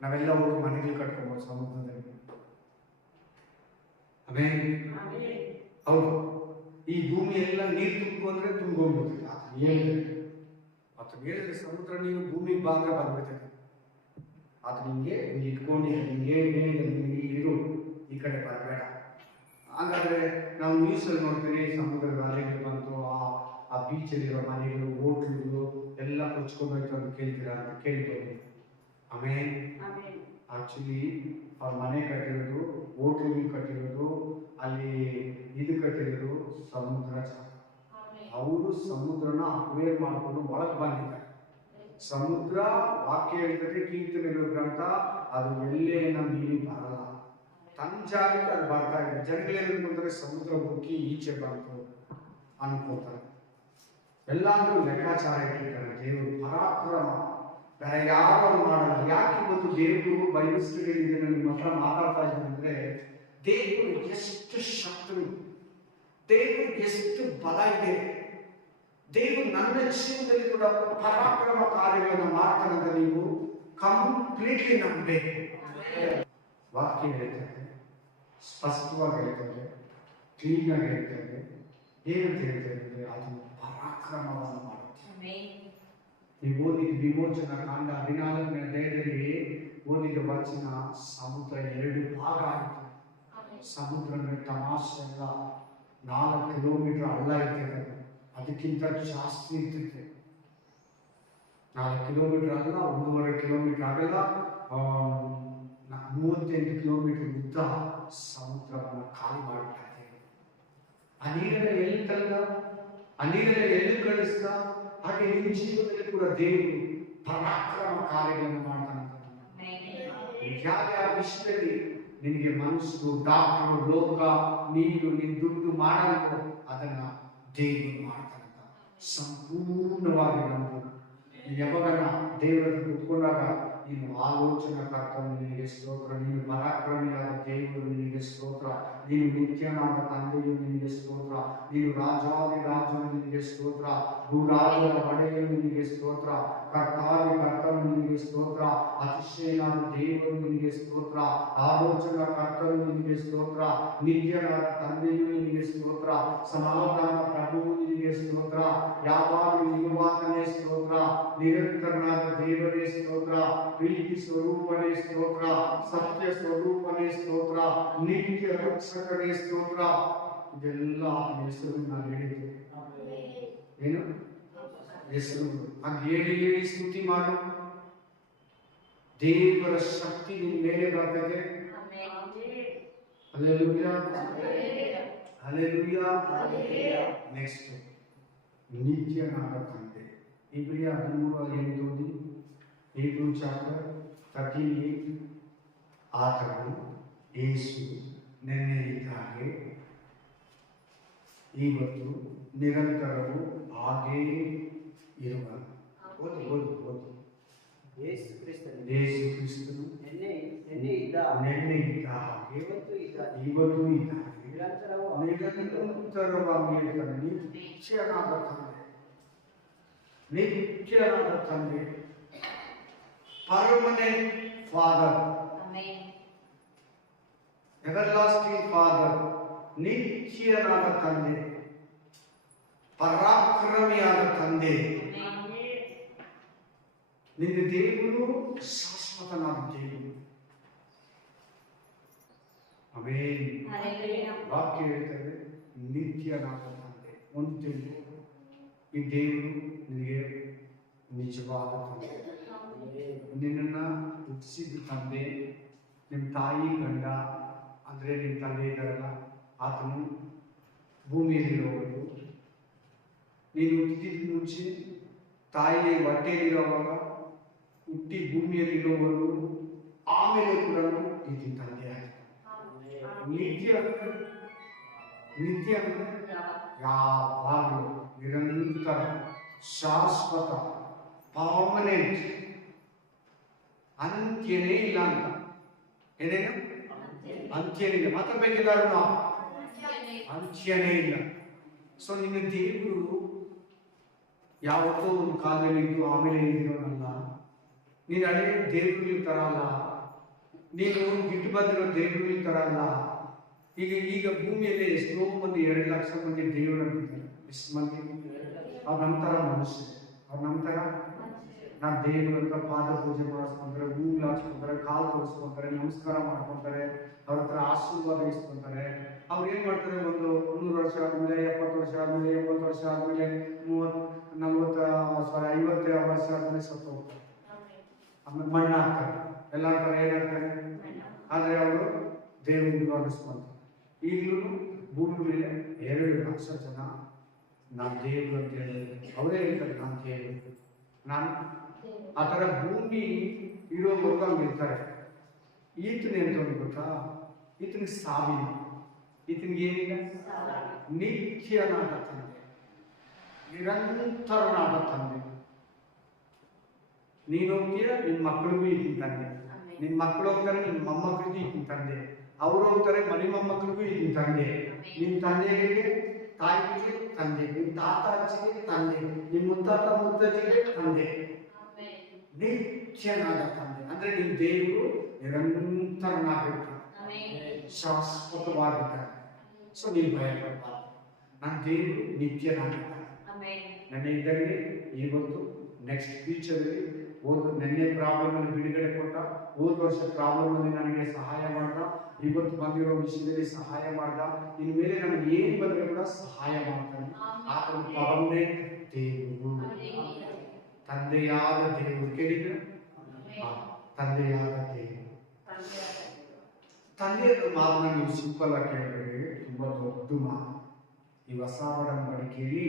ನಾವೆಲ್ಲ ಹೋಗಿ ಮನೆಗಳು ಕಟ್ಕೋಬಹುದು ಸಮುದ್ರದಲ್ಲಿ. ಹೌದು, ಈ ಭೂಮಿ ಎಲ್ಲ ನೀರು ತುಂಬಿಕೊಂಡ್ರೆ ತುಂಬೋಗ್ಬಿಡ್ತದೆ. ಆತ ಹೇಳಿದ್ರೆ ಸಮುದ್ರ ನೀರು ಭೂಮಿಗೆ ಬಾಂದ್ರೆ ಬಂದ್ಬಿಡ್ತದೆ. ಆತ ನಿಂಗೆ ಇಟ್ಕೊಂಡು ಹಿಂಗೆ ಇರು, ಈ ಕಡೆ ಬರಬೇಡ. ಹಾಗಾದ್ರೆ ನಾವು ನ್ಯೂಸಲ್ಲಿ ನೋಡ್ತೀವಿ, ಸಮುದ್ರದ ಅಲೆಗಳು ಬಂತು, ಆ ಬೀಚಲ್ಲಿರೋ ಮನೆಗಳು, ಹೋಟ್ಲುಗಳು ಎಲ್ಲ ಕೊಚ್ಕೊಂಡೋಯ್ತು ಅಂತ ಕೇಳ್ತೀರಾ ಅಂತ ಕೇಳ್ಬೋದು. ಆಮೇಲೆ ಆಕ್ಚುಲಿ ಅವ್ರ ಮನೆ ಕಟ್ಟಿರೋದು, ಹೋಟ್ಲುಗಳು ಕಟ್ಟಿರೋದು, ಅಲ್ಲಿ ಇದು ಕಟ್ಟಿರೋದು ಸಮುದ್ರ. ಅವರು ಸಮುದ್ರನ ಅಕ್ವೇರ್ ಮಾಡಿಕೊಂಡು ಒಳಗೆ ಬಂದಿದ್ದಾರೆ. ಸಮುದ್ರ ವಾಕ್ಯ ಹೇಳ್ತದೆ, ಕೀರ್ತನೆಗಳ ಗ್ರಂಥ, ಅದು ಎಲ್ಲೇ ನಮ್ಮ ನೀರು ಬರಲ್ಲ, ತನ್ನ ಜಾಗಕ್ಕೆ ಅದು ಬರ್ತಾ ಇದೆ. ಜನಗಳೇನಂದ್ರೆ ಸಮುದ್ರ ಹೋಗಿ ಈಚೆ ಬಂತು ಅನ್ಕೋತಾರೆ. ಎಲ್ಲಾದ್ರೂ ಲೆಕ್ಕಾಚಾರ ಇಟ್ಟಿರ್ತಾರೆ. ದೇವರು ಪರಾಕ್ರಮ, ಬೇರೆ ಯಾರು ಮಾಡಲ್ಲ. ಯಾಕೆ ಇವತ್ತು ದೇವರು ಬೈಬಲ್ ಸ್ಟಡಿಯಲ್ಲಿ ನಿಮ್ಮ ಹತ್ರ ಮಾತಾಡ್ತಾ ಇದ್ದೀನಿ ಅಂದ್ರೆ, ದೇವರು ಎಷ್ಟು ಶಕ್ತಿ, ದೇವರು ಎಷ್ಟು ಬಲ ಇದೆ. ದೇವರು ನನ್ನ ಜೀವನದಲ್ಲಿ ಕೂಡ ಪರಾಕ್ರಮ ಕಾರ್ಯಗಳನ್ನು ಮಾಡ್ತಾನಂತ ನೀವು ಕಂಪ್ಲೀಟ್ಲಿ ನಂಬಬೇಕು. ವಾಕ್ಯ ಹೇಳ್ತಾರೆ, ಸ್ಪಷ್ಟವಾಗಿ ಹೇಳ್ತಾರೆ, ಕ್ಲೀನ್ ಆಗಿ ಹೇಳ್ತಾರೆ. ಏನಂತ ಹೇಳ್ತಾರೆ? ಅದು ಪರಾಕ್ರಮವನ್ನು ಮಾಡುತ್ತೆ. ನೀವು ಓದಿದ ವಿಮೋಚನಾ ಕಾಂಡ 14ನೇ ಅಧ್ಯಾಯದಲ್ಲಿ ಓದಿದ ವಚನ, ಸಮುದ್ರ 2 ಭಾಗ ಆಯಿತು. ಸಮುದ್ರ ತಮಾಷೆ ಎಲ್ಲ 4 ಕಿಲೋಮೀಟರ್ ಅಲ್ಲ ಇರ್ತದೆ, ಅದಕ್ಕಿಂತ ಜಾಸ್ತಿ ಇರ್ತದೆ. 4 ಕಿಲೋಮೀಟರ್ ಅಲ್ಲ, 1.5 ಕಿಲೋಮೀಟರ್ ಆಗಲ್ಲ, 38 ಕಿಲೋಮೀಟರ್ ಉದ್ದ ಸಮುದ್ರವನ್ನು ಖಾಲಿ ಮಾಡಿದ್ದಾರೆ. ಆ ನೀರನ್ನ ಎಲ್ಲಿ ತಂದ, ಆ ನೀರನ್ನ ಎಲ್ಲಿ ಕಳಿಸ್ದ. ಹಾಗೆ ನಿನ್ನ ಜೀವನದಲ್ಲಿ ಕೂಡ ದೇವರು ಪರಾಕ್ರಮ ಕಾರ್ಯಗಳನ್ನು ಮಾಡ್ತಾನಂತ. ಯಾವ ವಿಷಯದಲ್ಲಿ ನಿನಗೆ ಮನುಷ್ಯರು, ಡಾಕ್ಟರ್, ಲೋಕ, ನೀನು ನಿನ್ನ ದುಡ್ಡು ಮಾಡಲು ಅದನ್ನ ದೇವರು ಮಾಡ್ತಾನಂತ. ಸಂಪೂರ್ಣವಾಗಿ ನಂಬು. ಯಾವಾಗ ದೇವರ ಕೂತ್ಕೊಂಡಾಗ ನೀನು ಆಲೋಚನಾ ಕರ್ತನು ನಿನಗೆ ಸ್ತೋತ್ರ, ನೀನು ಪರಾಕ್ರಮಿಯಾದ ದೇವರು ನಿನಗೆ ಸ್ತೋತ್ರ, ನೀನು ನಿತ್ಯನಾದ ತಂದೆಯು ನಿನಗೆ ಸ್ತೋತ್ರ, ನೀನು ರಾಜಾದಿ ರಾಜನು ನಿನಗೆ ಸ್ತೋತ್ರ, ಭೂರಾಜರ ಒಡೆಯನು ನಿನಗೆ ಸ್ತೋತ್ರ, ಕರ್ತಾದಿ ಕರ್ತನು ನಿನಗೆ ಸ್ತೋತ್ರ, ಅತಿಶಯನಾದ ದೇವರು ನಿನಗೆ ಸ್ತೋತ್ರ, ಆಲೋಚನಾ ಕರ್ತನು ನಿನಗೆ ಸ್ತೋತ್ರ, ನಿತ್ಯನಾದ ತಂದೆಯು ನಿನಗೆ ಸ್ತೋತ್ರ, ಸಮಾಧಾನ ಪ್ರಭುವು ನಿನಗೆ ಸ್ತೋತ್ರ, ಯಾವಾಗಲೂ ಇರುವಾತನೇ ಸ್ತೋತ್ರ, ನಿರಂತರನಾದ ದೇವರೇ ಸ್ತೋತ್ರ, ಪ್ರೀತಿ ಸ್ವರೂಪನೇ ಸ್ತೋತ್ರ, ಸತ್ಯ ಸ್ವರೂಪನೇ ಸ್ತೋತ್ರ, ನಿತ್ಯ ರಕ್ಷಕನೇ ಸ್ತೋತ್ರ. ಇದೆಲ್ಲ ಆತನ ಹೆಸರು ನಾನು ಹೇಳಿದ್ದೆ. ಏನು ಹೆಸರು? ಹಾಗೆ ಹೇಳಿ ಸ್ತುತಿ ಮಾಡು. ದೇವರ ಶಕ್ತಿ ನಿನ್ನ ಮೇಲೆ ಬರ್ತದೆ. Hallelujah, hallelujah. ನೆಕ್ಸ್ಟ್, ನಿತ್ಯನಾದ ತಂದೆ. ಇಬ್ರಿಯ 13:8 Hebrew chapter 13:8. ಆತನು ಯೇಸು ನೆನ್ನೆ ಇದ್ದ ಹಾಗೆ ಇವತ್ತು ನಿರಂತರವೂ ಹಾಗೇ ಇರುವನು. ಓದಿ ಓದಿ ಓದಿ. ಯೇಸು ಕ್ರಿಸ್ತನು ನೆನ್ನೆ ಇದ್ದ ಹಾಗೆ ಇವತ್ತು ಇದ್ದ ಹಾಗೆ ನಿರಂತರವಾಗಿ ಇರ್ತಾನೆ. ನಿತ್ಯನಾದ ತಂದೆ, ನಿತ್ಯನಾದ ತಂದೆ, permanent Father, everlasting Father, ನಿತ್ಯನಾದ ತಂದೆ, ಪರಾಕ್ರಮಿಯಾದ ತಂದೆ. ನಿನ್ನ ದೇವರು ಶಾಶ್ವತನಾದ ದೇವರು. ಆಮೆನ್. ವಾಕ್ಯ ಹೇಳ್ತದೆ ನಿತ್ಯನಾದ ತಂದೆ. ಒಂದು ತಿಳಿದು, ಈ ದೇವರು ನಿನಗೆ ನಿಜವಾದ ತಂದೆ. ನಿನ್ನನ್ನು ಹುಟ್ಟಿಸಿದ ತಂದೆ, ನಿಮ್ಮ ತಾಯಿ ಗಂಡ ಅಂದರೆ ನಿಮ್ಮ ತಂದೆ ಇದ್ದಾರಲ್ಲ, ಆತನು ಭೂಮಿಯಲ್ಲಿರೋವರೆಗೂ, ನೀನು ಹುಟ್ಟಿದ ಮುಂಚೆ ತಾಯಿಯ ಹೊಟ್ಟೆಯಲ್ಲಿರೋವಾಗ, ಹುಟ್ಟಿ ಭೂಮಿಯಲ್ಲಿರೋವರೆಗೂ, ಆಮೇಲೆ ಕೂಡ ನಿನ್ನ ತಂದೆ ಆಯಿತು. ನಿತ್ಯ ನಿತ್ಯ ಅಂದರೆ ಯಾವಾಗಲೂ ನಿರಂತರ, ಶಾಶ್ವತ, ಪರ್ಮನೆಂಟ್, ಅಂತ್ಯನೇ ಇಲ್ಲ ಅಂತ. ಏನೇನು ಅಂತ್ಯನೇ ಇಲ್ಲ. ಮಾತಾಡ್ಬೇಕಿದ್ದಾರೆ ನಾವು, ಅಂತ್ಯನೇ ಇಲ್ಲ. ಸೊ ನಿನ್ನ ದೇವರು ಯಾವತ್ತೋ ಒಂದು ಕಾಲದಲ್ಲಿ ಇದ್ದು ಆಮೇಲೆ ಇರೋನಲ್ಲ. ನೀನು ಹಳೆ ದೇವರುಗಳ ಥರ ಅಲ್ಲ, ನೀನು ಬಿಟ್ಟು ಬಂದಿರೋ ದೇವರುಗಳ ಥರ ಅಲ್ಲ. ಈಗ ಭೂಮಿಯಲ್ಲಿ ಎಷ್ಟೋ ಮಂದಿ 2 ಲಕ್ಷ ಮಂದಿ ದೇವರು ಅಂತಿದ್ದಾರೆ. ಎಷ್ಟು ಮಂದಿ? ಅವ್ರ ನಂತರ ಮನುಷ್ಯ, ಅವ್ರ ನಂತರ ನಾನು ದೇವರು ಅಂತ ಪಾದ ಪೂಜೆ ಮಾಡಿಸ್ಕೊಂತಾರೆ, ಹೂವು ಹಾಕ್ಸ್ಕೊಂತಾರೆ, ಕಾಲು ತೋರಿಸ್ಕೊಂತಾರೆ, ನಮಸ್ಕಾರ ಮಾಡ್ಕೊಂತಾರೆ, ಅವ್ರ ಹತ್ರ ಆಶೀರ್ವಾದ ಇಸ್ಕೊಂತಾರೆ. ಅವ್ರು ಏನ್ ಮಾಡ್ತಾರೆ, ಒಂದು 100 ವರ್ಷ ಆದ್ಮೇಲೆ, 70 ವರ್ಷ ಆದ್ಮೇಲೆ, 80 ವರ್ಷ ಆದ್ಮೇಲೆ, 50 ವರ್ಷ ಆದ್ಮೇಲೆ ಸತ್ತು ಹೋಗ್ತಾರೆ. ಆಮೇಲೆ ಮಣ್ಣ ಹಾಕ್ತಾರೆ. ಎಲ್ಲ ಥರ ಏನಾಗ್ತಾರೆ, ಆದರೆ ಅವರು ದೇವರಿಗೆ ವರ್ಣಿಸ್ಕೊಂತಾರೆ. ಈಗಲೂ ಭೂಮಿ ಮೇಲೆ 2 ಲಕ್ಷ ಜನ ನಾನು ದೇವರು ಅಂತ ಹೇಳಿದ್ರೆ ಅವರೇ ಹೇಳ್ತಾರೆ ನಾನು ದೇವರು. ನಾನು ಆ ಥರ ಭೂಮಿ ಇರೋ ಮಕ್ಕಳು ಇರ್ತಾರೆ. ಈತನೇ ಅಂತ ಗೊತ್ತಾ, ಈತನಿಗೆ ಸಾವಿಲ್ಲ, ಈತನಿಗೆ ಏನಿಲ್ಲ, ನಿತ್ಯನಾದ ತಂದೆ, ನಿರಂತರನಾದ ತಂದೆ. ನೀನು ಹೋಗ್ತೀಯ, ನಿನ್ನ ಮಕ್ಕಳಿಗೂ ಈತಿನ ತಂದೆ, ನಿನ್ನ ಮಕ್ಕಳು ಹೋಗ್ತಾರೆ, ನಿನ್ನ ಮೊಮ್ಮಕ್ಕಳಿಗೂ ಈತಿನ ತಂದೆ, ಅವರು ಹೋಗ್ತಾರೆ, ಮನೆ ಮೊಮ್ಮಕ್ಕಳಿಗೂ ಈತಿನ ತಂದೆ. ನಿನ್ನ ತಂದೆಗೆ, ತಾಯಿಗೆ ತಂದೆ, ನಿನ್ನ ತಾತ ಅಜ್ಜಿಗೆ ತಂದೆ, ನಿನ್ನ ಮುತ್ತಾತ ಮುತ್ತಜ್ಜಿಗೆ ತಂದೆ. ನಿತ್ಯನಾದ ತಂದೆ ಅಂದ್ರೆ ನಿನ್ನ ದೇವರು ನಿರಂತರನಾಗಿರ್ತಾನೆ, ಶಾಶ್ವತವಾಗಿರ್ತಾನೆ. ಸೊ ನೀನು ಭಯಪಡಬಾರ್ದು. ನನ್ನ ದೇವರು ನಿತ್ಯನಾಗಿರ್ತಾನೆ. ನನ್ನ ಇದರಲ್ಲಿ ಇವತ್ತು ನೆಕ್ಸ್ಟ್ ಫ್ಯೂಚರಲ್ಲಿ ನೆನ್ನೆ ಪ್ರಾಬ್ಲಮ್ ಅಲ್ಲಿ ಬಿಡುಗಡೆ ಕೊಟ್ಟ, ಹೋದ ವರ್ಷ ಪ್ರಾಬ್ಲಮ್ ಅಲ್ಲಿ ನನಗೆ ಸಹಾಯ ಮಾಡ್ದ, ಇವತ್ತು ಬಂದಿರೋ ವಿಷಯದಲ್ಲಿ ಸಹಾಯ ಮಾಡ್ದ, ಇನ್ಮೇಲೆ ನನಗೆ ಏನ್ ಬಂದ್ರೆ ಕೂಡ ಸಹಾಯ ಮಾಡ್ತಾನೆ. ಆತನ ಪರ್ಮನೆಂಟ್ ದೇವರು, ತಂದೆಯಾದ ದೇವರು. ಕೇಳಿದ್ರೆ ತಂದೆಯಾದ ದೇವರು. ತಂದೆಯ ಮಾತನ್ನ ನೀವು ಸಿಂಪಲ್ ಆಗಿ ಕೇಳಿದ್ರೆ ತುಂಬಾ ದೊಡ್ಡ ಮಾತು. ಈ ಹೊಸ ಒಡಂಬಡಿಕೆಯಲ್ಲಿ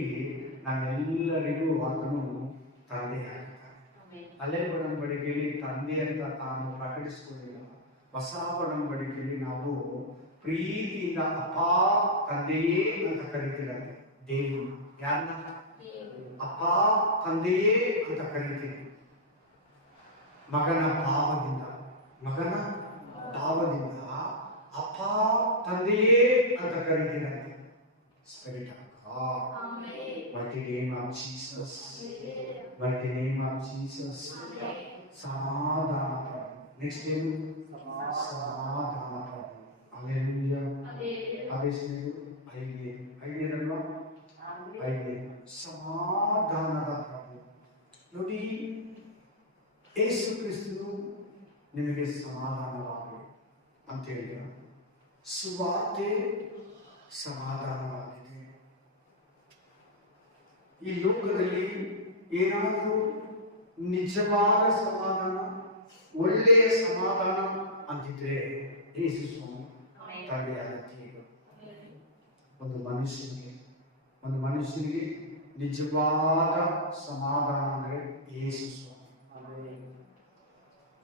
ನಮ್ಮೆಲ್ಲರಿಗೂ ಆತನು ತಂದೆಯಾಗಿದ್ದಾನೆ. ಹಳೆ ಒಡಂಬಡಿಕೆಯಲ್ಲಿ ತಂದೆ ಅಂತ ತಾನು ಪ್ರಕಟಿಸಿಕೊಂಡಿಲ್ಲ. ಹೊಸ ಒಡಂಬಡಿಕೆಯಲ್ಲಿ ನಾವು ಪ್ರೀತಿಯಿಂದ ಅಪ್ಪ ತಂದೆಯೇ ಅಂತ ಕರಿತೀರಂತೆ. ದೇವರು ಯಾರನ್ನ ಅಪ್ಪ ತಂದೆಯೇ ಅಂತ ಕರಿತೀವಿ. ಮಗನ ಭಾವದಿಂದ ಅಪ್ಪ ತಂದೆಯೇ ಅಂತ ಕರಿತೀರಂತೆ. Spirit of God, mighty name of Jesus, mighty name of Jesus. ಸಮಾಧಾನ ಪ್ರಭು. ನೆಕ್ಸ್ಟ್ ಏನು? ಸಮಾಧಾನ ಪ್ರಭು. ಹಲ್ಲೆಲೂಯಾ. ಐದನೇದಲ್ವಾ? ಐದನೇ ಸಮಾಧಾನದ ಪ್ರಭು. ನೋಡಿ, ಯೇಸು ಕ್ರಿಸ್ತನು ನಿಮಗೆ ಸಮಾಧಾನವಾಗಲಿ ಅಂತ ಹೇಳಿದ. ಸುವಾರ್ತೆ ಸಮಾಧಾನವಾಗಿದೆ. ಈ ಲೋಕದಲ್ಲಿ ಏನಾದರೂ ನಿಜವಾದ ಸಮಾಧಾನ, ಒಳ್ಳೆಯ ಸಮಾಧಾನ ಅಂತಿದ್ರೆ ಯೇಸು ಸ್ವಾಮಿ ತಂದೆಯಾದ ದೇವರು. ಒಂದು ಮನುಷ್ಯನಿಗೆ ನಿಜವಾದ ಸಮಾಧಾನ ಅಂದರೆ ಯೇಸು ಸ್ವಾಮಿ.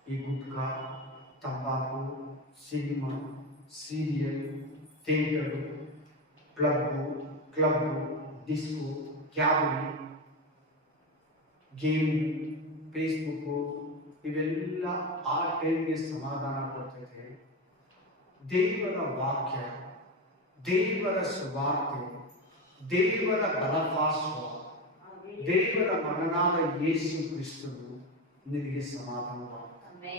ಈ ಗುಟ್ಕಾ, ತಂಬಾಕು, cinema, serial, theatre, club, disco, cabaret, game, Facebook, ಇವೆಲ್ಲ ಆ ಟೈಮ್ಗೆ ಸಮಾಧಾನ ಕೊಡ್ತೈತೆ. ದೇವರ ವಾಕ್ಯ, ದೇವರ ಸುವಾರ್ತೆ, ದೇವರ ಬಲಪಾಶ್ವ, ದೇವರ ಮಗನಾದ ಯೇಸು ಕ್ರಿಸ್ತನು ನಿನಗೆ ಸಮಾಧಾನವಾಗುತ್ತಾನೆ.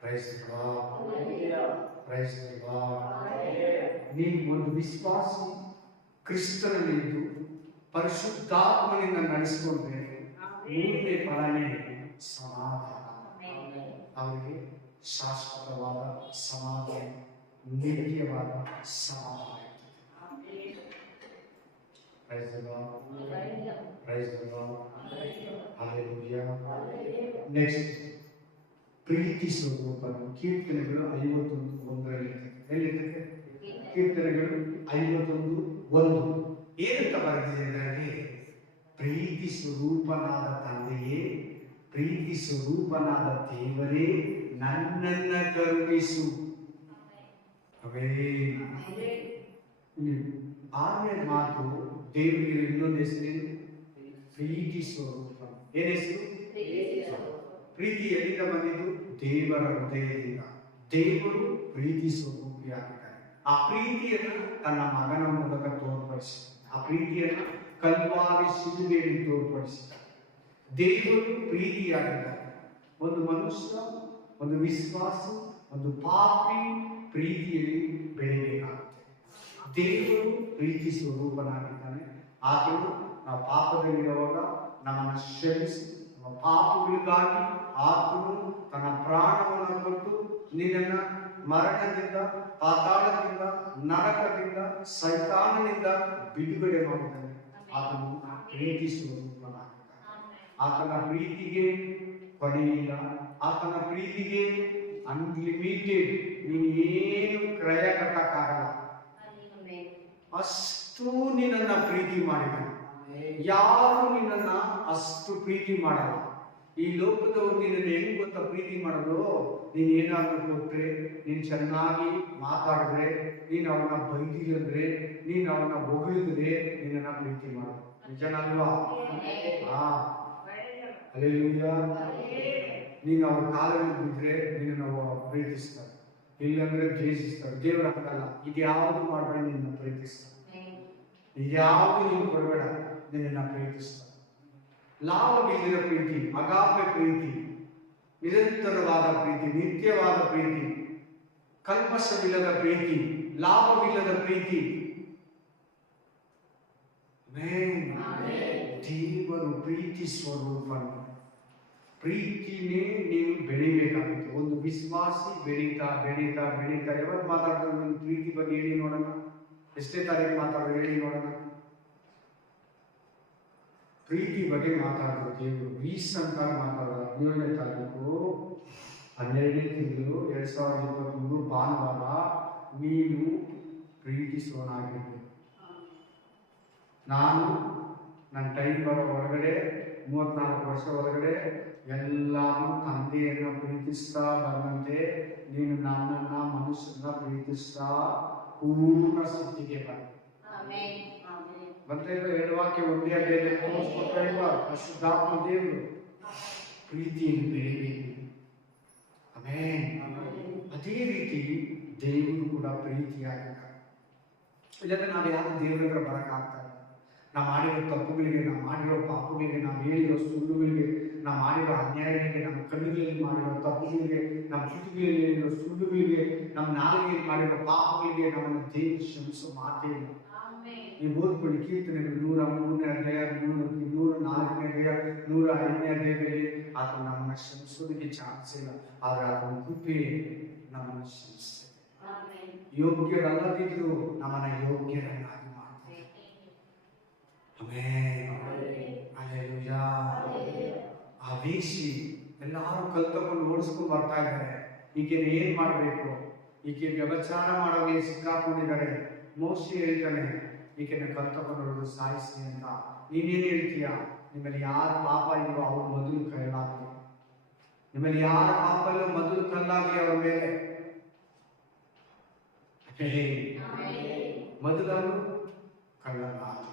Price the lord. ನೀನು ಒಂದು ವಿಶ್ವಾಸಿ ಕ್ರಿಸ್ತನಲ್ಲಿದ್ದು ಪರಿಶುದ್ಧಾತ್ಮನಿಂದ ನಡೆಸಿಕೊಂಡ್ರೆ ಮೂರನೇ ಫಲನೇ ಸಮಾಧಾನ. ಅವರಿಗೆ ಶಾಶ್ವತವಾದ ಸಮಾಧಾನ, ನಿತ್ಯವಾದ ಸಮಾಧಾನ. Praise the Lord. Praise the Lord. Hallelujah. Next, ಪ್ರೀತಿ ಸ್ವರೂಪನು. ಕೀರ್ತನೆಗಳು 51:1 ಎಲ್ಲಿರ್ತದೆ? ಕೀರ್ತನೆಗಳು 51:1 ಏನಂತ ಬರೆದಿದೆ ಅಂದರೆ, ಪ್ರೀತಿ ಸ್ವರೂಪನಾದ ತಂದೆಯೇ, ಪ್ರೀತಿ ಸ್ವರೂಪನಾದ ದೇವರೇ, ನನ್ನನ್ನ ಕರುಣಿಸು. ಆರನೇ ಮಾತು, ದೇವರಿಗೆ ಇನ್ನೊಂದು ಹೆಸರೇನು? ಪ್ರೀತಿ ಸ್ವರೂಪ. ಏನ್ ಹೆಸರು? ಪ್ರೀತಿ ಎಲ್ಲಿಂದ ಬಂದಿದ್ದು? ದೇವರ ಹೃದಯದಿಂದ. ದೇವರು ಪ್ರೀತಿ ಸ್ವರೂಪಿಯಾಗಿದ್ದಾನೆ. ಆ ಪ್ರೀತಿಯನ್ನು ತನ್ನ ಮಗನ ಮೂಲಕ ತೋರ್ಪಡಿಸಿದ. ಆ ಪ್ರೀತಿಯನ್ನು ಕಲ್ವಾರಿ ಶಿಲುಬೆಯಲ್ಲಿ ತೋರ್ಪಡಿಸಿದ. ದೇವರು ಪ್ರೀತಿಯಾಗಿದ್ದಾನೆ. ಒಂದು ಮನುಷ್ಯ, ಒಂದು ವಿಶ್ವಾಸಿ, ಒಂದು ಪಾಪಿ ಪ್ರೀತಿಯಲ್ಲಿ ಬೆಳೆಯಬೇಕಾಗುತ್ತೆ. ದೇವರು ಪ್ರೀತಿ ಸ್ವರೂಪನಾಗಿದ್ದಾನೆ. ಆತನು ನಾವು ಪಾಪದಲ್ಲಿರುವಾಗ ನಮ್ಮನ್ನು ಕ್ಷಮಿಸಿ, ನಮ್ಮ ಪಾಪಗಳಿಗಾಗಿ ಆತನು ತನ್ನ ಪ್ರಾಣವನ್ನು ಕೊಟ್ಟು ನಿನ್ನನ್ನು ಮರಣದಿಂದ, ಪಾತಾಳದಿಂದ, ನರಕದಿಂದ, ಸೈತಾನನಿಂದ ಬಿಡುಗಡೆ ಮಾಡಿದ್ದಾನೆ. ಆತನು ಪ್ರೀತಿ ಸ್ವರೂಪನಾಗಿದ್ದಾನೆ. ಆತನ ಪ್ರೀತಿಗೆ ಕೊನೆಯಿಲ್ಲ. ಆತನ ಪ್ರೀತಿಗೆ ಅನ್ಲಿಮಿಟೆಡ್. ನೀನು ಏನು ಕ್ರಯ ಕಟ್ಟಕ್ಕಾಗಲ್ಲ. ಅಷ್ಟು ನಿನ್ನನ್ನ ಪ್ರೀತಿ ಮಾಡಿದ್ದಾನೆ. ಯಾರು ನಿನ್ನನ್ನ ಅಷ್ಟು ಪ್ರೀತಿ ಮಾಡಲ್ಲ. ಈ ಲೋಕದವರು ನಿನ್ನನ್ನು ಹೆಂಗ್ ಗೊತ್ತಾ ಪ್ರೀತಿ ಮಾಡೋದು? ನೀನ್ ಏನಾದ್ರೂ ಕೊಟ್ರೆ, ನೀನ್ ಚೆನ್ನಾಗಿ ಮಾತಾಡಿದ್ರೆ, ನೀನ್ ಅವನ್ನ ಬೈದಿದ್ರೆ, ನೀನ್ ಅವನ್ನ ಹೊಗಳಿದ್ರೆ ನಿನ್ನನ್ನ ಪ್ರೀತಿ ಮಾಡೋದು. ನಿಜನಲ್ವಾ? ಹಲ್ಲೆಲೂಯಾ. ನೀನು ಅವ್ರ ಕಾಲಲ್ಲಿ ಬಿದ್ದರೆ ನಿನ್ನನ್ನು ಪ್ರೀತಿಸ್ತಾರೆ, ಇಲ್ಲಂದ್ರೆ ದ್ವೇಷಿಸ್ತಾರೆ. ದೇವರ ಹಾಗಲ್ಲ. ಇದ್ಯಾವುದು ಮಾಡಬೇಡ, ನಿನ್ನ ಪ್ರೀತಿಸ್ತಾರೆ. ಇದ್ಯಾವುದು ನೀನು ಕೊಡಬೇಡ, ನಿನ್ನ ಪ್ರೀತಿಸ್ತಾರೆ. ಲಾಭವಿಲ್ಲದ ಪ್ರೀತಿ, ಅಗಾಪೆ ಪ್ರೀತಿ, ನಿರಂತರವಾದ ಪ್ರೀತಿ, ನಿತ್ಯವಾದ ಪ್ರೀತಿ, ಕಲ್ಮಶವಿಲ್ಲದ ಪ್ರೀತಿ, ಲಾಭವಿಲ್ಲದ ಪ್ರೀತಿ. ದೇವರು ಪ್ರೀತಿ ಸ್ವರೂಪನು. ಪ್ರೀತಿನೇ ನೀವು ಬೆಳಿಬೇಕಾಗುತ್ತೆ. ಒಂದು ವಿಶ್ವಾಸಿ ಬೆಳೀತಾ ಬೆಳೀತಾ ಬೆಳೀತಾ ಯಾವಾಗ ಮಾತಾಡ್ತಾರೆ? ಒಂದು ಪ್ರೀತಿ ಬಗ್ಗೆ ಹೇಳಿ ನೋಡೋಣ. ಎಷ್ಟೇ ತಾರೀಕು ಮಾತಾಡೋದು ಹೇಳಿ ನೋಡೋಣ. ಪ್ರೀತಿ ಬಗ್ಗೆ ಮಾತಾಡೋದು ದೇವರು ರೀಸೆಂಟ್ ಆಗಿ ಮಾತಾಡೋದು. 17ನೇ ತಾರೀಕು 12ನೇ ತಿಂಗಳು 2023 ಭಾನುವಾರ ನೀನು ಪ್ರೀತಿಸೋನಾಗಿರ್ಬೇಕು. ನಾನು ನನ್ನ ಟೈಮ್ ಬರೋ ಒಳಗಡೆ 34 ವರ್ಷ ಒಳಗಡೆ ಎಲ್ಲಾನು ತಂದೆಯನ್ನು ಪ್ರೀತಿಸ್ತಾ ಬಂದಂತೆ ನೀನು ನನ್ನನ್ನ ಮನುಷ್ಯನ ಪ್ರೀತಿಸ್ತಾ ಪೂರ್ಣ ಸ್ಥಿತಿಗೆ ಬಂದ. ಮತ್ತೆ ಎರಡು ವಾಕ್ಯ ಒಂದೇ ಅಧ್ಯಾಯದಲ್ಲಿ ತೋರಿಸ್ಕೊಡ್ತಾ ಇಲ್ವಾ? ಪರಿಶುದ್ಧಾತ್ಮ ದೇವರು ಪ್ರೀತಿಯನ್ನು ಬೆಳೆಯಬೇಕು. ಆಮೇನ್. ಅದೇ ರೀತಿ ದೇವರು ಕೂಡ ಪ್ರೀತಿಯಾಗಿದ್ದಾರೆ. ಇಲ್ಲಾಂದ್ರೆ ನಾವು ಯಾರು ದೇವರ ಹತ್ರ ಬರಕ್ಕಾಗ್ತಾರೆ? ನಾವು ಮಾಡಿರೋ ತಪ್ಪುಗಳಿಗೆ, ನಾವು ಮಾಡಿರೋ ಪಾಪಗಳಿಗೆ, ನಾವು ಹೇಳಿರೋ ಸುಳ್ಳುಗಳಿಗೆ, ನಾವು ಮಾಡಿರೋ ಅನ್ಯಾಯಗಳಿಗೆ, ನಮ್ಮ ಕಣ್ಣುಗಳಲ್ಲಿ ಮಾಡಿರೋ ತಪ್ಪುಗಳಿಗೆ, ನಮ್ಮ ತುಟಿಗಳಲ್ಲಿ ಹೇಳಿರೋ ಸುಳ್ಳುಗಳಿಗೆ, ನಮ್ಮ ನಾಲಿಗೆಯಲ್ಲಿ ಮಾಡಿರೋ ಪಾಪಗಳಿಗೆ ನಮ್ಮನ್ನು ದೇವರು ಕ್ಷಮಿಸೋ ಮಾತೇ ಇಲ್ಲ. ನೀವು ಓದ್ಕೊಳ್ಳಿ ಕೀರ್ತನೆಗಳು 103ನೇ ಅಧ್ಯಾಯ, 104ನೇ ಅಧ್ಯಾಯ, 105ನೇ ಅಧ್ಯಾಯದಲ್ಲಿ ಆತನು ನಮ್ಮನ್ನು ಕ್ಷಮಿಸೋದಕ್ಕೆ ಚಾನ್ಸ್ ಇಲ್ಲ. ಆದರೆ ಆತನ ಕೃಪೆ ನಮ್ಮನ್ನು ಕ್ಷಮಿಸ್ತದೆ. ಯೋಗ್ಯರಲ್ಲದಿದ್ರು ನಮ್ಮನ್ನ ಯೋಗ್ಯರನ್ನಾಗಿ ಮಾಡ್ತಾರೆ. ಹಲ್ಲೆಲೂಯಾ. ಆ ವೇಷಿ ಎಲ್ಲಾರು ಕಲ್ತಕೊಂಡು ಓಡಿಸ್ಕೊಂಡು ಬರ್ತಾ ಇದ್ದಾರೆ. ಈಕೆನ ಏನ್ ಮಾಡಬೇಕು? ಈಕೆ ವ್ಯಭಚಾರ ಮಾಡೋರಿಗೆ ಸಿಕ್ಕಾಕೊಂಡಿದ್ದಾರೆ. ಮೋಶೆ ಹೇಳ್ತಾನೆ ಈಕೆನ ಕಲ್ತಕೊಂಡು ಸಾಯಿಸಿ ಅಂತ. ನೀನೇನು ಹೇಳ್ತೀಯ? ನಿಮ್ಮಲ್ಲಿ ಯಾರ ಪಾಪ ಇಲ್ವೋ ಅವ್ರು ಮೊದಲು ಕಲ್ಲಾಗಲಿ. ನಿಮ್ಮಲ್ಲಿ ಯಾರ ಪಾಪ ಇಲ್ಲೋ ಮೊದಲು ಕಲ್ಲಾಗಲಿ ಅವ್ರ ಮೇಲೆ. ಮೊದಲು ಕಳ್ಳನಾಗಲಿ.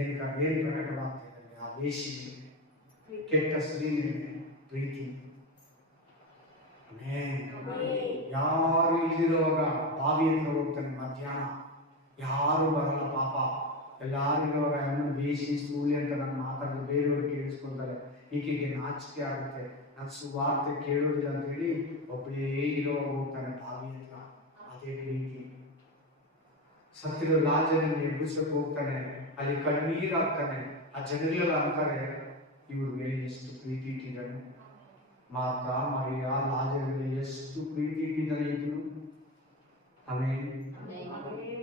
ಏನ್ ಪ್ರಕಟವಾಗ್ತಿದೆ? ಆ ವೇಷಿ ಕೆಟ್ಟ ಸ್ತ್ರೀ ಪ್ರೀತಿ. ಯಾರು ಇಲ್ಲಿರುವಾಗ ಬಾವಿ ಹತ್ರ ಹೋಗ್ತಾನೆ ಮಧ್ಯಾಹ್ನ, ಯಾರು ಬರಲ್ಲ ಪಾಪ. ಎಲ್ಲಾರು ಇರುವಾಗ ವೇಷಿ ಸೂಳೆ ಅಂತ ನಾನು ಮಾತಾಡೋದು ಬೇರೆಯವ್ರು ಕೇಳಿಸ್ಕೊಂತಾರೆ. ಈಕೆಗೆ ನಾಚಿಕೆ ಆಗುತ್ತೆ. ನಾನು ಸುವಾರ್ತೆ ಕೇಳೋದಿಲ್ಲ ಅಂತ ಹೇಳಿ ಒಬ್ಬಳೇ ಇರುವಾಗ ಹೋಗ್ತಾನೆ ಬಾವಿ ಹತ್ರ. ಅದೇ ಪ್ರೀತಿ. ಸತ್ತಿರೋ ಲಾಜರನ್ನು ಎಬ್ಬಿಸಕ್ಕೆ ಹೋಗ್ತಾನೆ, ಅಲ್ಲಿ ಕಣ್ಣೀರಾಗ್ತಾನೆ. ಆ ಜನಗಳೆಲ್ಲ ಅಂತಾರೆ ಇವ್ರ ಮೇಲೆ ಎಷ್ಟು ಪ್ರೀತಿ ಇಟ್ಟಿದ್ದಾನೆ. ಮಾತಾ ಮರಿಯ ಲಾಜರನಲ್ಲಿ ಎಷ್ಟು ಪ್ರೀತಿ ಇಟ್ಟಿದ್ದಾನೆ ಇದ್ರು. ಆಮೇಲೆ